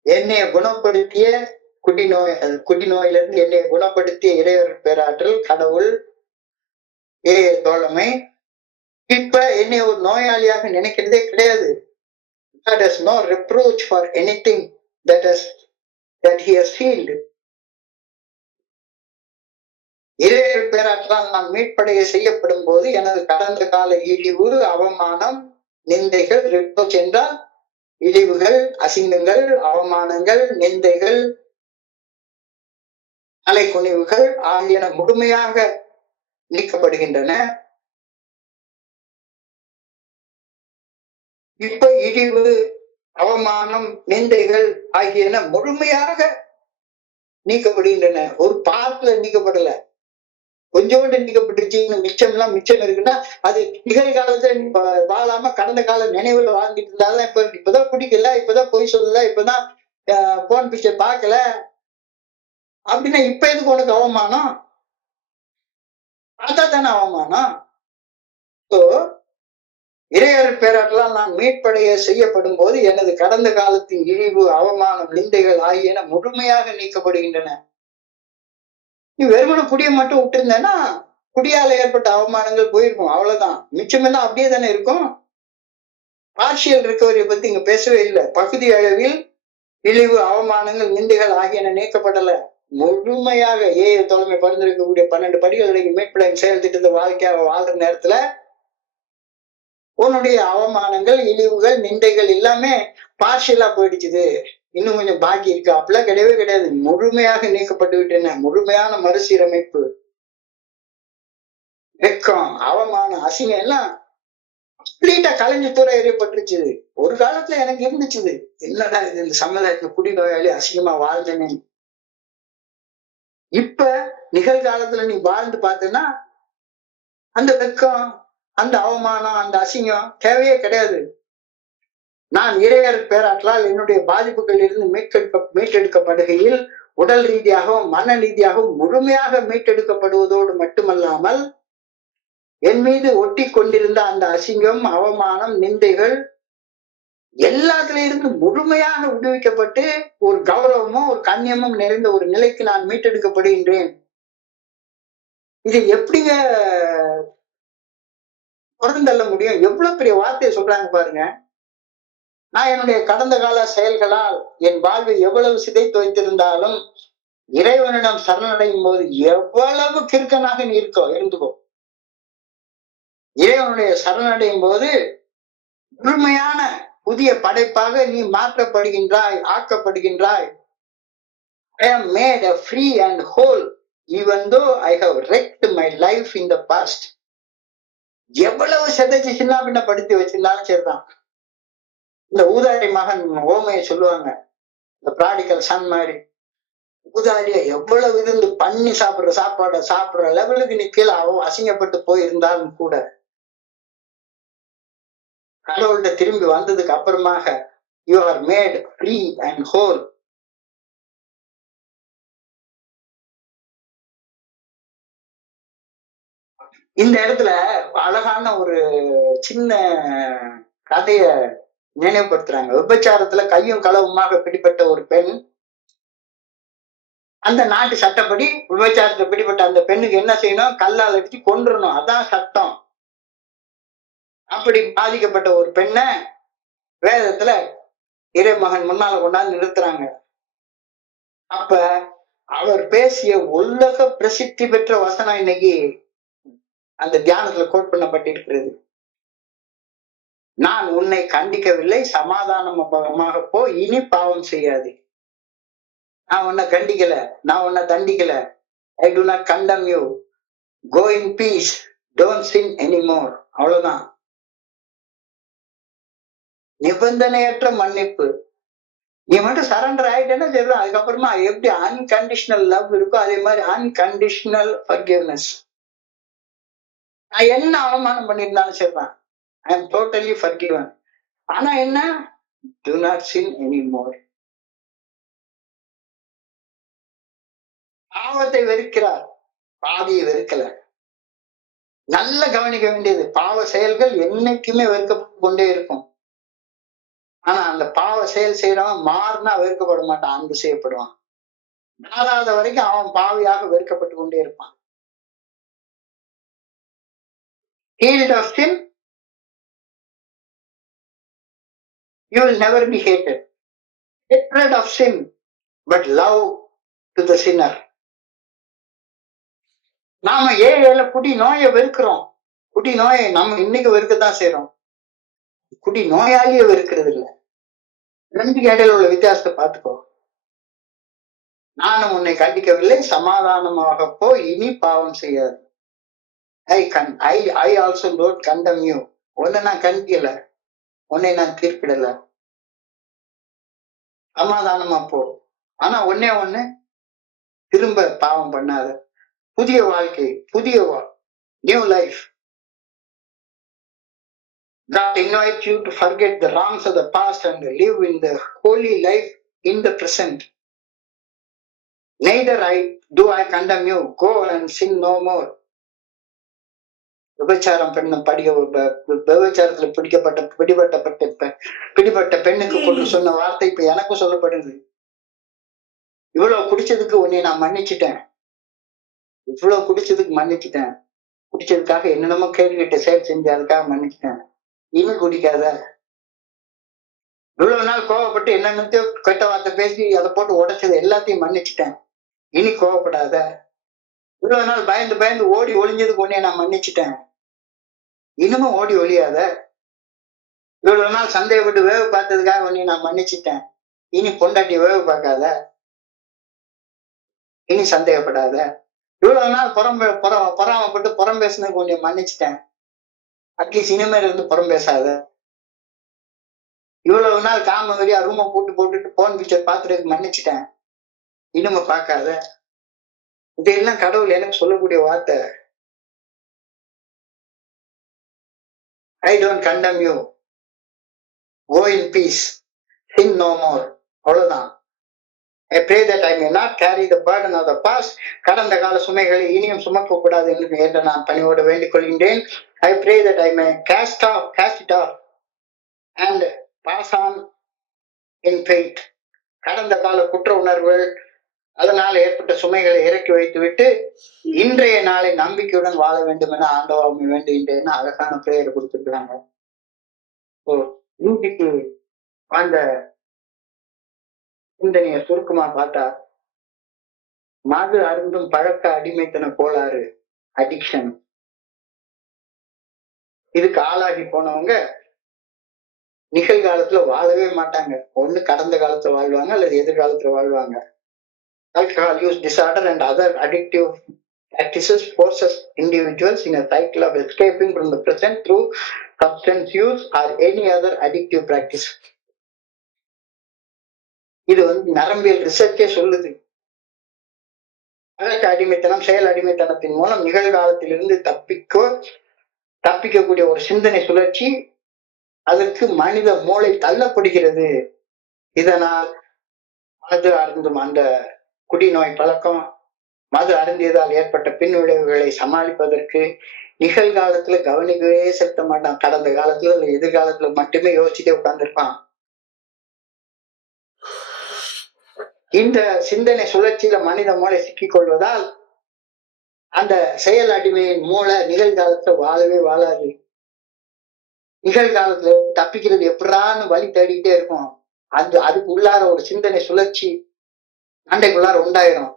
என்னைய குணப்படுத்திய குடிநோயிலிருந்து என்னை குணப்படுத்திய இறையருள் பேராற்றல் கடவுள் இறைய தோழமை இப்ப என்னை ஒரு நோயாளியாக நினைக்கிறதே கிடையாது. God has no reproach for anything that he has healed. இறையருள் பேராற்றலால் நான் மீட்படைய செய்யப்படும் போது எனது கடந்த கால இழிவு, அவமானம், நிந்தைகள், ரிப்ரோச் என்றால் இழிவுகள், அசிங்கங்கள், அவமானங்கள், நிந்தைகள், அலைக்குணிவுகள் ஆகியன முழுமையாக நீக்கப்படுகின்றன. இப்ப இழிவு, அவமானம், நிந்தைகள் ஆகியன முழுமையாக நீக்கப்படுகின்றன. ஒரு பார்ட்ல நீக்கப்படல, கொஞ்சோண்டு நீக்கப்பட்டுருச்சு. மிச்சம் இருக்குன்னா அது நிகழ்காலத்துல வாழாம கடந்த கால நினைவுல வாழ்ந்துட்டு இருந்தாலும் இப்பதான் குடிக்கல, இப்பதான் பொய் சொல்லல, இப்பதான் போன் பிக்சர் பார்க்கல அப்படின்னா இப்ப எதுக்கு உனக்கு அவமானம்? பார்த்தா தானே அவமானம். இறையருள் பேராற்றலால் நான் மீட்படைய செய்யப்படும் போது எனது கடந்த காலத்தின் இழிவு, அவமானம், நிந்தைகள் ஆகியன முழுமையாக நீக்கப்படுகின்றன. நீ வெறுமன குடியை மட்டும் விட்டு இருந்தேன்னா குடியால ஏற்பட்ட அவமானங்கள் போயிருக்கும், அவ்வளவுதான். மிச்சமெல்லாம் அப்படியே தானே இருக்கும். பார்ஷியல் ரிகவரியை பத்தி இங்க பேசவே இல்லை. பகுதி அளவில் இழிவு, அவமானங்கள், நிந்தைகள் ஆகியன நீக்கப்படல. முழுமையாக தலைமை பரிந்துரைக்கக்கூடிய 12 படிகள் மீட்படைய செயல் திட்டத்தை வாழ்க்கையாக வாழ்ற நேரத்துல உன்னுடைய அவமானங்கள், இழிவுகள், நிந்தைகள் எல்லாமே பார்ஷியலா போயிடுச்சுது, இன்னும் கொஞ்சம் பாக்கி இருக்கு. அப்பெல்லாம் கிடையவே கிடையாது. முழுமையாக நீக்கப்பட்டு விட்டன. முழுமையான மறுசீரமைப்பு. வெக்கம், அவமானம், அசிங்கம் எல்லாம் கம்ப்ளீட்டா கலைஞ்சு தூர எறியப்பட்டுருச்சு. ஒரு காலத்துல எனக்கு இருந்துச்சு, என்னடா இது இந்த சமுதாயத்துல குடிநோயாளி அசிங்கமா வாழ்ந்தேன்னு. இப்ப நிகழ்காலத்துல நீ வாழ்ந்து பார்த்தேன்னா அந்த வெக்கம், அந்த அவமானம், அந்த அசிங்கம் தேவையே கிடையாது. நான் இறையர் பேராற்றலால் என்னுடைய பாதிப்புகளில் இருந்து மீட்டெடுக்கப்படுகையில் உடல் ரீதியாகவும் மன ரீதியாகவும் முழுமையாக மீட்டெடுக்கப்படுவதோடு மட்டுமல்லாமல் என் மீது ஒட்டி கொண்டிருந்த அந்த அசிங்கம், அவமானம், நிந்தைகள் எல்லாத்துல இருந்து முழுமையாக விடுவிக்கப்பட்டு ஒரு கௌரவமும் ஒரு கண்ணியமும் நிறைந்த ஒரு நிலைக்கு நான் மீட்டெடுக்கப்படுகின்றேன். இது எப்படிங்க புறந்தள்ள முடியும்? எவ்வளவு பெரிய வார்த்தையை சொல்றாங்க பாருங்க. நான் என்னுடைய கடந்த கால செயல்களால் என் வாழ்வை எவ்வளவு சிதைத்து வைத்திருந்தாலும் இறைவனிடம் சரணடையும் போது எவ்வளவு கிறுக்கனாக நீ இருந்துக்கோ. இறைவனுடைய சரணடையும் போது முழுமையான புதிய படைப்பாக நீ மாற்றப்படுகின்றாய், ஆக்கப்படுகின்றாய். I am made a free and whole even though I have wrecked my life in the past. எவ்வளவு சிதைச்சு சின்ன பின்னப்படுத்தி வச்சிருந்தாலும் சரிதான். இந்த ஊதாரி மகன் ஓமையை சொல்லுவாங்க, இந்த ப்ராடிகல் சன் மாதிரி. ஊதாரிய எவ்வளவு இருந்து பண்ணி சாப்பிடுற சாப்பாடை சாப்பிடுற லெவலுக்கு நீ கீழே அசிங்கப்பட்டு போயிருந்தாலும் கூட கடவுள்கிட்ட திரும்பி வந்ததுக்கு அப்புறமாக you are made free and whole. இந்த இடத்துல அழகான ஒரு சின்ன கதைய நினைவுபடுத்துறாங்க. விபச்சாரத்துல கையும் களவுமாக பிடிப்பட்ட ஒரு பெண், அந்த நாட்டு சட்டப்படி விபச்சாரத்துல பிடிப்பட்ட அந்த பெண்ணுக்கு என்ன செய்யணும்? கல்லால் அடிச்சு கொன்றுணும், அதான் சட்டம். அப்படி பாதிக்கப்பட்ட ஒரு பெண்ணை வேதத்துல இறைமகன் முன்னால கொண்டாந்து நிறுத்துறாங்க. அப்ப அவர் பேசிய உலக பிரசித்தி பெற்ற வசனம் இன்னைக்கு அந்த தியானத்துல கோட் பண்ணப்பட்டிருக்கிறது. நான் உன்னை கண்டிக்கவில்லை, சமாதானமாக போ, இனி பாவம் செய்யாது. நான் உன்னை கண்டிக்கல, நான் உன்னை தண்டிக்கல. I do not condemn you, go in peace, don't sin anymore. அவ்வளவுதான். நிபந்தனையற்ற மன்னிப்பு. நீ மட்டும் சரண்டர் ஆயிட்டேன்னா சரிதான். அதுக்கப்புறமா எப்படி அன்கண்டிஷனல் லவ் இருக்கோ அதே மாதிரி அன்கண்டிஷனல் ஃபர்கிவ்னஸ். நான் என்ன அவமானம் பண்ணியிருந்தாலும் சரிதான், ஐ எம் டோட்டலி ஃபர்கிவன். ஆனா என்ன? Do not sin anymore. பாவத்தை வெறுக்கிறார், பாவியை வெறுக்கல. நல்ல கவனிக்க வேண்டியது, பாவ செயல்கள் என்னைக்குமே வெறுக்கப்பட்டு கொண்டே இருக்கும். ஆனா அந்த பாவ செயல் செய்யறவன் மாறினா வெறுக்கப்பட மாட்டான், அன்பு செய்யப்படுவான். மாறாத வரைக்கும் அவன் பாவியாக வெறுக்கப்பட்டு கொண்டே இருப்பான். Healed of sin, you will never be hated. Hatred of sin, but love to the sinner. நாம ஏழை குடி நோயை வெறுக்கிறோம். குடி நோயை நம்ம இன்னைக்கு வெறுக்கத்தான் செய்யறோம். குடி நோயாளியே வெறுக்கிறது இல்லை. ரெண்டு இடையில உள்ள வித்தியாசத்தை பார்த்துக்கோ. நானும் உன்னை கண்டிக்கவில்லை, சமாதானமாக போ, இனி பாவம் செய்யாது. I also don't condemn you. உன்னை நான் கண்டிக்கல, உன்னை நான் தீர்ப்பிடல, சமாதானமா போ. ஆனா ஒண்ணு திரும்ப பாவம் பண்ணாத. புதிய வாழ்க்கை, புதிய new life. God invites you to forget the wrongs of the past and live in the holy life in the present. Neither do I condemn you. Go and sin no more. விபச்சாரம் பெண்ணும் விபச்சாரத்துல பிடிபட்ட பெண்ணுக்கு கொண்டு சொன்ன வார்த்தை இப்ப எனக்கும் சொல்லப்படுது. இவ்வளவு குடிச்சதுக்கு உன்னை நான் மன்னிச்சுட்டேன், இவ்வளவு குடிச்சதுக்கு மன்னிச்சுட்டேன், குடிச்சதுக்காக என்னென்னமோ கேட்டுக்கிட்ட செயல் செஞ்சு அதுக்காக மன்னிச்சுட்டேன், இனி குடிக்காத. இவ்வளவு நாள் கோவப்பட்டு என்னென்னத்தையோ கெட்ட வார்த்தை பேசி அதை போட்டு உடைச்சது எல்லாத்தையும் மன்னிச்சுட்டேன், இனி கோவப்படாத. இவ்வளவு நாள் பயந்து ஓடி ஒளிஞ்சதுக்கு உடனே நான் மன்னிச்சுட்டேன், இன்னமும் ஓடி ஒளியாத. இவ்வளவு நாள் சந்தேகப்பட்டு வேவு பார்த்ததுக்காக உடனே நான் மன்னிச்சுட்டேன், இனி பொண்டாட்டி வேவு பார்க்காத, இனி சந்தேகப்படாத. இவ்வளவு நாள் பொறாமப்பட்டு புறம் பேசினது கொஞ்சம் மன்னிச்சுட்டேன். அட்லீஸ்ட் இனிமேல் இருந்து புறம் பேசாத. இவ்வளவு நாள் காமவெறியா ரூமை போட்டுட்டு போன் பிக்சர் பாத்துட்டு மன்னிச்சுட்டேன். இனிமே பார்க்காத. இதெல்லாம் கடவுள் எனக்கு சொல்லக்கூடிய வார்த்தை. I don't condemn you, go in peace, sin no more. அவ்வளவுதான். I pray that I may not carry the burden of the past. கடந்த கால சுமைகளை இனியும் சுமக்க கூடாது என்று நான் பணியோடு வேண்டிக் கொள்கின்றேன். I pray that I may cast it off and pass on in faith. கடந்த கால குற்ற உணர்வுகள், அதனால் ஏற்பட்ட சுமைகளை இறக்கி வைத்துவிட்டு இன்றைய நாளை நம்பிக்கையுடன் வாழ வேண்டும் என ஆண்டவரை வேண்டுகின்றேன்னு அழகான பிரேயர் கொடுத்துருக்காங்க. இன்னைக்கு அந்த சிந்தனைய சுருக்கமா பார்த்தா, மது அருந்தும் பழக்க அடிமைத்தன கோளாறு, அடிக்ஷன், இதுக்கு ஆளாகி போனவங்க நிகழ்காலத்துல வாழவே மாட்டாங்க. ஒண்ணு கடந்த காலத்துல வாழ்வாங்க அல்லது எதிர்காலத்துல வாழ்வாங்க. Alcohol use disorder and other addictive practices forces individuals in a cycle of escaping from the present through substance use or any other addictive practice. இது நரம்பியல் ரிசர்ச்சே சொல்லுது. பழக்க அடிமைத்தனம், செயல் அடிமைத்தனத்தின் மூலம் நிகழ்காலத்திலிருந்து தப்பிக்கக்கூடிய ஒரு சிந்தனை சுழற்சி, அதற்கு மனித மூளை தள்ளப்படுகிறது. இதனால் மது அருந்தும் அந்த குடிநோய் பழக்கம், மது அருந்தியதால் ஏற்பட்ட பின் விளைவுகளை சமாளிப்பதற்கு நிகழ்காலத்துல கவனிக்கவே செலுத்த மாட்டான். கடந்த காலத்துல இல்ல எதிர்காலத்துல மட்டுமே யோசிச்சுட்டே உட்கார்ந்துருப்பான். இந்த சிந்தனை சுழற்சியில மனித மூளை சிக்கிக் கொள்வதால் அந்த செயல் அடிமையின் மூளை நிகழ்காலத்துல வாழவே வாழாது. நிகழ்காலத்துல தப்பிக்கிறது எப்படான்னு வழி தேடிக்கிட்டே இருக்கும். அதுக்கு உள்ளார ஒரு சிந்தனை சுழற்சி அண்டைக்குள்ளார உண்டாயிரும்.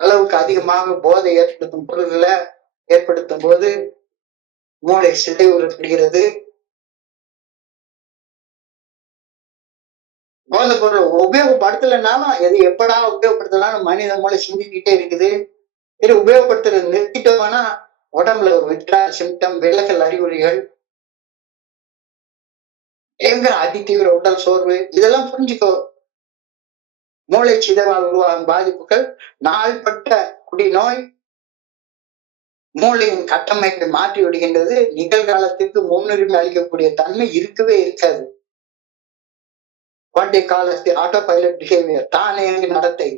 அளவுக்கு அதிகமாக போதை ஏற்படுத்தும் பொருள்களை ஏற்படுத்தும் போது மூளை சிதைவுறுகிறது. போதை பொருள் உபயோகப்படுத்தலைன்னாலும் எது எப்படா உபயோகப்படுத்தலாம்னு மனித மூளை சிந்திக்கிட்டே இருக்குது. இது உபயோகப்படுத்துறது நிறுத்திட்டோம்னா உடம்புல ஒரு வித்ட்ரால் சிம்டம், விலகல் அறிகுறிகள், எங்க அதிதீவிர உடல் சோர்வு, இதெல்லாம் புரிஞ்சுக்கோ. மூளை சிதைவால் உருவாகும் பாதிப்புகள், நாள்பட்ட குடிநோய் மூளையின் கட்டமைப்பை மாற்றி விடுகின்றது. நிகழ்காலத்திற்கு முன்னுரிமை அளிக்கக்கூடிய தன்மை இருக்கவே இருக்காது. What they call as the autopilot behavior, தானியங்கி நடத்தை.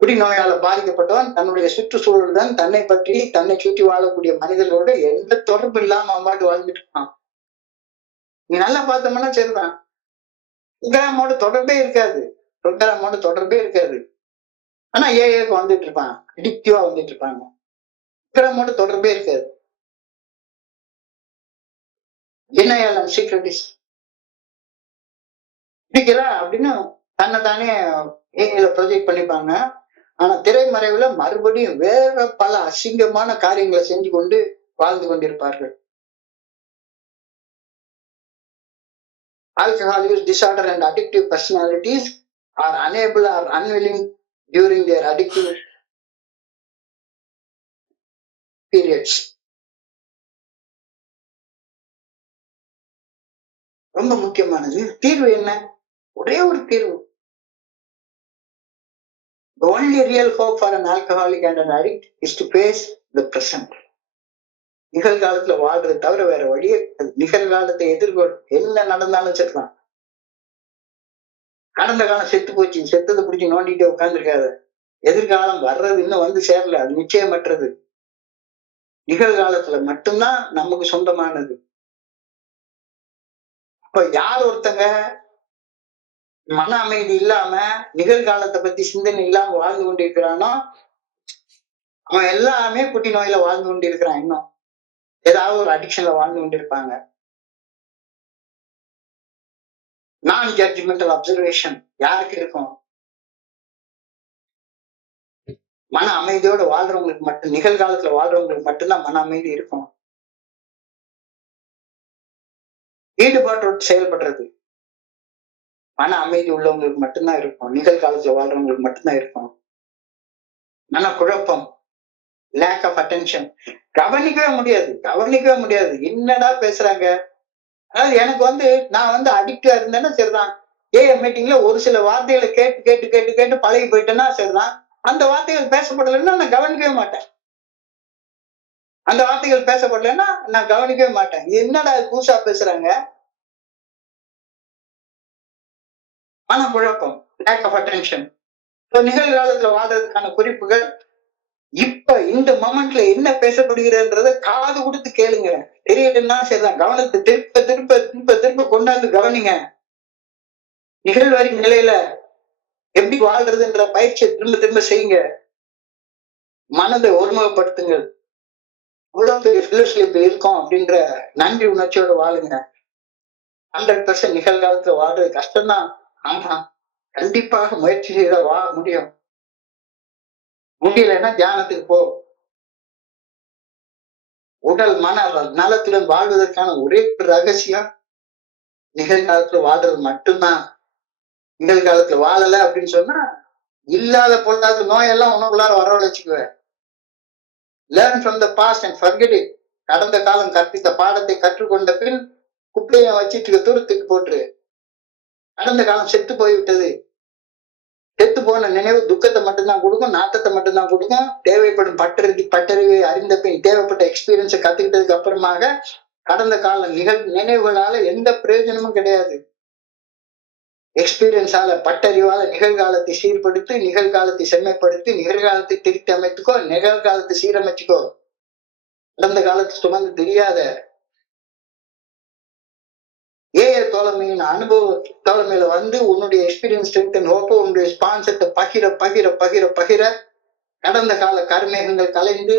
குடிநோயால பாதிக்கப்பட்டவன் தன்னுடைய சுற்றுச்சூழலுடன் தன்னை பற்றி தன்னை சுற்றி வாழக்கூடிய மனிதர்களோட எந்த தொடர்பு இல்லாம அம்பாட்டு வாழ்ந்துட்டு இருக்கான். நீ நல்லா பார்த்தோம்னா சரிதான், ப்ரோக்ராமோட தொடர்பே இருக்காது. ஆனா ஏஏக்கு வந்துட்டு இருப்பான், அடிக்டிவா வந்துட்டு இருப்பாங்க. ப்ரோக்ராமோட தொடர்பே இருக்காது. டினையல் அண்ட் சீக்ரெட்டிஸ் பிடிக்கல அப்படின்னு தன்னைத்தானே ஏஐல ப்ரொஜெக்ட் பண்ணிப்பாங்க. ஆனா திரைமறைவுல மறுபடியும் வேற பல அசிங்கமான காரியங்களை செஞ்சு கொண்டு வாழ்ந்து கொண்டிருப்பார்கள். Alcohol use disorder and addictive personalities are unable or unwilling during their addictive periods. ரொம்ப முக்கியமானது. தீர்வு என்ன? ஒரே ஒரு தீர்வு. The only real hope for an alcoholic and an addict is to face the present. நிகழ்காலத்துல வாழ்றது தவிர வேற வழியே. நிகழ்காலத்தை எதிர்கொள், என்ன நடந்தாலும் சரிதான். கடந்த காலம் செத்து போச்சு, செத்ததை பிடிச்சி நோண்டிட்டே உட்கார்ந்துருக்காது. எதிர்காலம் வர்றது இன்னும் வந்து சேரல, அது நிச்சயமற்றது. நிகழ்காலத்துல மட்டும்தான் நமக்கு சொந்தமானது. அப்ப யார் ஒருத்தங்க மன அமைதி இல்லாம நிகழ்காலத்தை பத்தி சிந்தனை இல்லாம வாழ்ந்து கொண்டிருக்கிறானோ அவன் எல்லாமே குட்டி நோயில வாழ்ந்து கொண்டிருக்கிறான். இன்னும் ஏதாவது ஒரு அடிக்ஷன்ல வாழ்ந்து கொண்டிருப்பாங்க. நான் ஜட்ஜ்மெண்டல் அப்சர்வேஷன் யாருக்கு இருக்கும்? மன அமைதியோட வாழ்றவங்களுக்கு மட்டும், நிகழ்காலத்துல வாழ்றவங்களுக்கு மட்டும்தான் மன அமைதி இருக்கும். ஈடுபாட்டோடு செயல்படுறது மன அமைதி உள்ளவங்களுக்கு மட்டும்தான் இருக்கும். நிகழ்காலத்துல வாழ்றவங்களுக்கு மட்டும்தான் இருக்கும். மனக்குழப்பம், லேக் ஆஃப் அட்டென்ஷன். கவனிக்கவே முடியாது. என்னடா பேசுறாங்க. அதாவது எனக்கு நான் அடிக்டா இருந்தேன்னா சரிதான். ஏஎம் மீட்டிங்ல ஒரு சில வார்த்தைகளை கேட்டு கேட்டு கேட்டு கேட்டு பழகி போயிட்டேன்னா சரிதான். அந்த வார்த்தைகள் பேசப்படலைன்னா நான் கவனிக்கவே மாட்டேன். நான் கவனிக்கவே மாட்டேன். என்னடா புதுசா பேசுறாங்க. மனக்குழப்பம், லேக் ஆஃப் அட்டென்ஷன். நிகழ்காலத்துல வாழ்றதுக்கான குறிப்புகள் இப்ப இந்த மொமெண்ட்ல என்ன பேசப்படுகிறதுன்றத காது கொடுத்து கேளுங்க. தெரியலன்னா சரிதான். கவனத்தை திருப்ப திருப்ப திருப்ப திருப்ப கொண்டாந்து கவனிங்க. நிகழ்வரி நிலையில எப்படி வாழ்றதுன்ற பயிற்சியை திரும்ப திரும்ப செய்யுங்க. மனதை ஒருமுகப்படுத்துங்கள். இவ்வளவு பெரிய பிலோசபில இருக்கோம் அப்படின்ற நன்றி உணர்ச்சியோட வாழுங்க. 100% நிகழ்காலத்துல வாழ்றது கஷ்டம்தான். ஆமா, கண்டிப்பாக முயற்சி செய்த வாழ முடியும். முடியலன்னா தியானத்துக்கு போ. உடல் மன நலத்துடன் வாழ்வதற்கான ஒரே ரகசியம் நிகழ்காலத்துல வாழ்றது மட்டும்தான். நிகழ்காலத்துல வாழல அப்படின்னு சொன்னா இல்லாத பொல்லாத நோயெல்லாம் உனக்குள்ளார வரவழைச்சுக்குவேன். Learn from the past and forget it. கடந்த காலம் கற்பித்த பாடத்தை கற்றுக்கொண்ட பின் குப்பையை வச்சிட்டு தூரத்துக்கு போட்டுரு. கடந்த காலம் செத்து போய்விட்டது. செத்து போன நினைவு துக்கத்தை மட்டும்தான் கொடுக்கும், நாட்டத்தை மட்டும்தான் கொடுக்கும். தேவைப்படும் பட்டறிவை அறிந்த பின் தேவைப்பட்ட எக்ஸ்பீரியன்ஸை கத்துக்கிட்டதுக்கு அப்புறமாக கடந்த கால நினைவுகளால எந்த பிரயோஜனமும் கிடையாது. எக்ஸ்பீரியன்ஸால பட்டறிவால நிகழ்காலத்தை சீர்படுத்தி, நிகழ்காலத்தை செம்மைப்படுத்தி, நிகழ்காலத்தை திருத்தி அமைத்துக்கோ, நிகழ்காலத்தை சீரமைச்சுக்கோ. கடந்த காலத்தை சுமந்து தெரியாத தோழமையின் அனுபவ தோழமையில உன்னுடைய எக்ஸ்பீரியன்ஸ் உன்னுடைய ஸ்பான்சர்ட்ட பகிர பகிர பகிர பகிர கடந்த கால கர்மேகங்கள் கலைந்து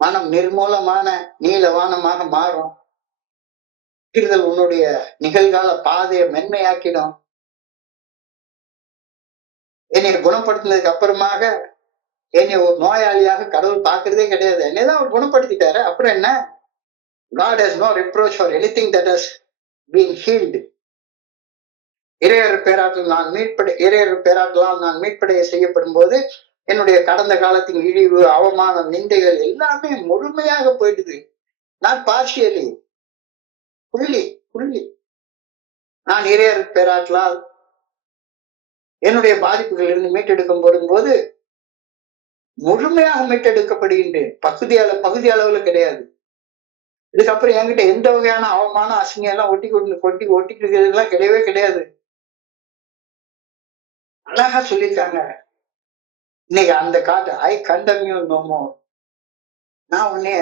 மனம் நிர்மூலமான நீலவானமாக மாறும். பகிர்தல் உன்னுடைய நிகழ்கால பாதையை மென்மையாக்கிடும். என்னை குணப்படுத்தினதுக்கு அப்புறமாக என்னை ஒரு நோயாளியாக கடவுள் பார்க்கறதே கிடையாது. என்னதான் அவர் குணப்படுத்திட்டாரு. அப்புறம் என்ன? God has no reproach for anything that has been healed. இறையர் பேராற்றலால் நான் மீட்படைய செய்யப்படும் போது என்னுடைய கடந்த காலத்தின் இழிவு, அவமானம், நிந்தைகள் எல்லாமே முழுமையாக போயிடுது. நான் பார்ஷியலி புள்ளி நான் இறையர் பேராற்றலால் என்னுடைய பாதிப்புகள் இருந்து மீட்டெடுக்கும் போது முழுமையாக மீட்டெடுக்கப்படுகின்றேன். பகுதி அளவுல கிடையாது. இதுக்கப்புறம் என்கிட்ட எந்த வகையான அவமானம், அசிங்கம் எல்லாம் ஒட்டிக்கிறதுலாம் கிடையவே கிடையாது. அழகா சொல்லியிருக்காங்க. இன்னைக்கு அந்த காட்டு ஐ கண்டெம் யூ நோ மோர். நான் உன்னைய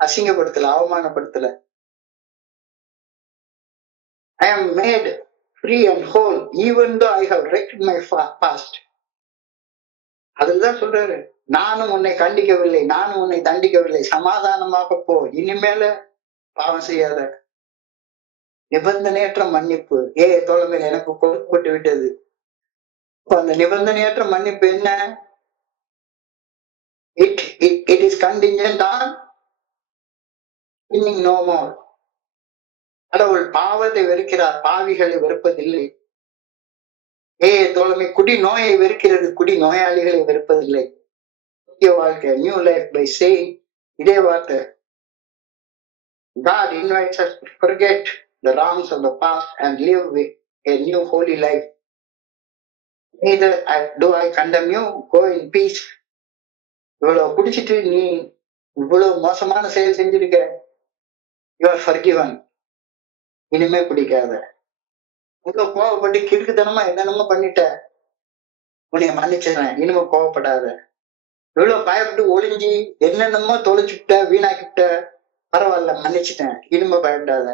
அசிங்கப்படுத்தல, அவமானப்படுத்தல. I am made free and whole even though I have wrecked my past. அதுதான் சொல்றாரு. நானும் உன்னை கண்டிக்கவில்லை, நானும் உன்னை தண்டிக்கவில்லை, சமாதானமாக போ, இனிமேல பாவம் செய்யாத. நிபந்தனையற்ற மன்னிப்பு தோழமையில் எனக்கு கொடுக்கப்பட்டு விட்டது. அந்த நிபந்தனையற்ற மன்னிப்பு என்ன? It is contingent on sinning no more. கடவுள் பாவத்தை வெறுக்கிறார், பாவிகளை வெறுப்பதில்லை. தோழமை குடி நோயை வெறுக்கிறது, குடி நோயாளிகளை வெறுப்பதில்லை. புதிய வாழ்க்கை, நியூ லைஃப் பை சேயிங் இதே வார்த்தை. God invites us to forget the wrongs of the past and live with a new holy life. Neither do I condemn you, go in peace. இவ்வளவு குடிச்சிட்டு நீ இவ்வளவு மோசமான செயல் செஞ்சிருக்க, you are forgiven. இனிமே பிடிக்காத. இவ்வளவு கோவப்பட்டு கிறுக்குத்தனமா என்னென்னமோ பண்ணிட்ட, உன்னைய மன்னிச்சிடறேன், இனிமே கோவப்படாத. இவ்வளவு பயப்பட்டு ஒளிஞ்சி என்னென்னமோ தொலைச்சுட்ட, வீணாக்கிட்ட, பரவாயில்ல மன்னிச்சிட்டேன், இனிமே பயப்படாத.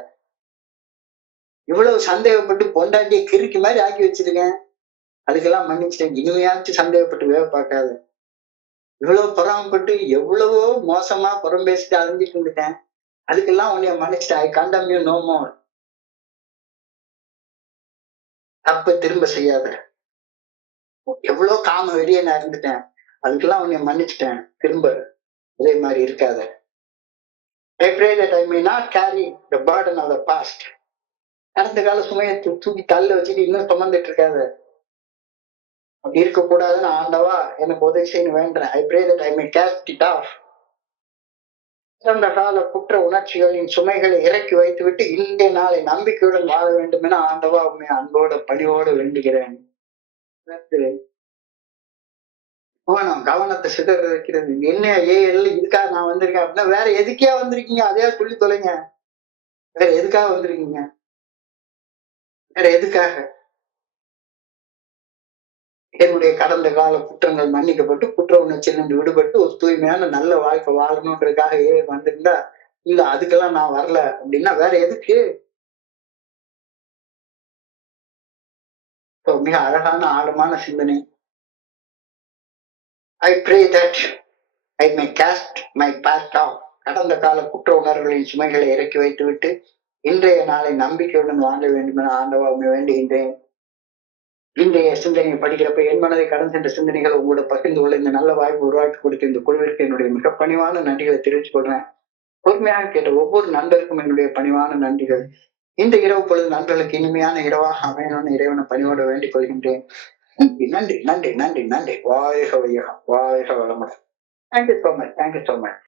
இவ்வளவு சந்தேகப்பட்டு பொண்டாட்டிய கிறுக்கி மாதிரி ஆக்கி வச்சிருக்கேன், அதுக்கெல்லாம் மன்னிச்சிட்டேன், இனிமையாச்சும் சந்தேகப்பட்டு வேக பார்க்காத. இவ்வளவு பொறாமப்பட்டு எவ்வளவோ மோசமா புறம் பேசிட்டு அழிஞ்சிட்டு இருந்துட்டேன், அதுக்கெல்லாம் உன்னைய மன்னிச்சிட்டேன். ஐ கண்டெம் யூ நோ மோர். தப்ப திரும்ப செய்யாத. எவ்வளவு காம வெளியே நான் இருந்துட்டேன், அதுக்கெல்லாம் உன்னை மன்னிச்சிட்டேன், திரும்ப அதே மாதிரி இருக்காத. I pray that I may not carry the burden of the past. கடந்த கால சுமையை தூக்கி தள்ள வச்சுட்டு இன்னும் சுமந்துட்டு இருக்காத. அப்படி இருக்கக்கூடாதுன்னு ஆண்டவா எனக்கு உதவி செய்யணும் வேண்டேன். I pray that I may cast it off. கடந்த கால குற்ற உணர்ச்சிகளின் சுமைகளை இறக்கி வைத்துவிட்டு இன்றைய நாளை நம்பிக்கையுடன் வாழ வேண்டும் என ஆண்டவா உண்மை அன்போட பணிவோடு வேண்டுகிறேன். கவனத்தை சிதற வைக்கிறது என்ன இதுக்காக நான் வந்திருக்கேன் அப்படின்னா வேற எதுக்கே வந்திருக்கீங்க அதையா சொல்லி தொலைங்க. வேற எதுக்காக வந்திருக்கீங்க? வேற எதுக்காக? என்னுடைய கடந்த கால குற்றங்கள் மன்னிக்கப்பட்டு குற்ற உணர்ச்சியிலிருந்து விடுபட்டு ஒரு தூய்மையான நல்ல வாழ்க்கை வாழணுன்றதுக்காக வந்திருந்தா இல்ல அதுக்கெல்லாம் நான் வரல அப்படின்னா வேற எதுக்கு? மிக அழகான ஆழமான சிந்தனை. I pray that I may cast my past off. கடந்த கால குற்ற உணர்வுகளின் சுமைகளை இறக்கி வைத்துவிட்டு இன்றைய நாளை நம்பிக்கையுடன் வாழ வேண்டும் என ஆண்டவா வேண்டுகின்றேன். இன்றைய சிந்தனையை படிக்கிறப்ப என் மனதை கடந்து சென்ற சிந்தனைகள் உங்களோட பகிர்ந்து கொள்ள இந்த நல்ல வாய்ப்பு உருவாக்கி கொடுத்த இந்த குழுவிற்கு என்னுடைய மிக பணிவான நன்றிகளை தெரிவித்துக் கொள்றேன். பொறுமையாக கேட்ட ஒவ்வொரு நண்பருக்கும் என்னுடைய பணிவான நன்றிகள். இந்த இரவு பொழுது நண்பர்களுக்கு இனிமையான இரவாக அமையணும்னு இறைவனை பணிவோடு வேண்டிக் கொள்கின்றேன். நன்றி நன்றி நன்றி நன்றி நன்றி. வாழ்க வையகம், வாழ்க வளமுடன். Thank you so much.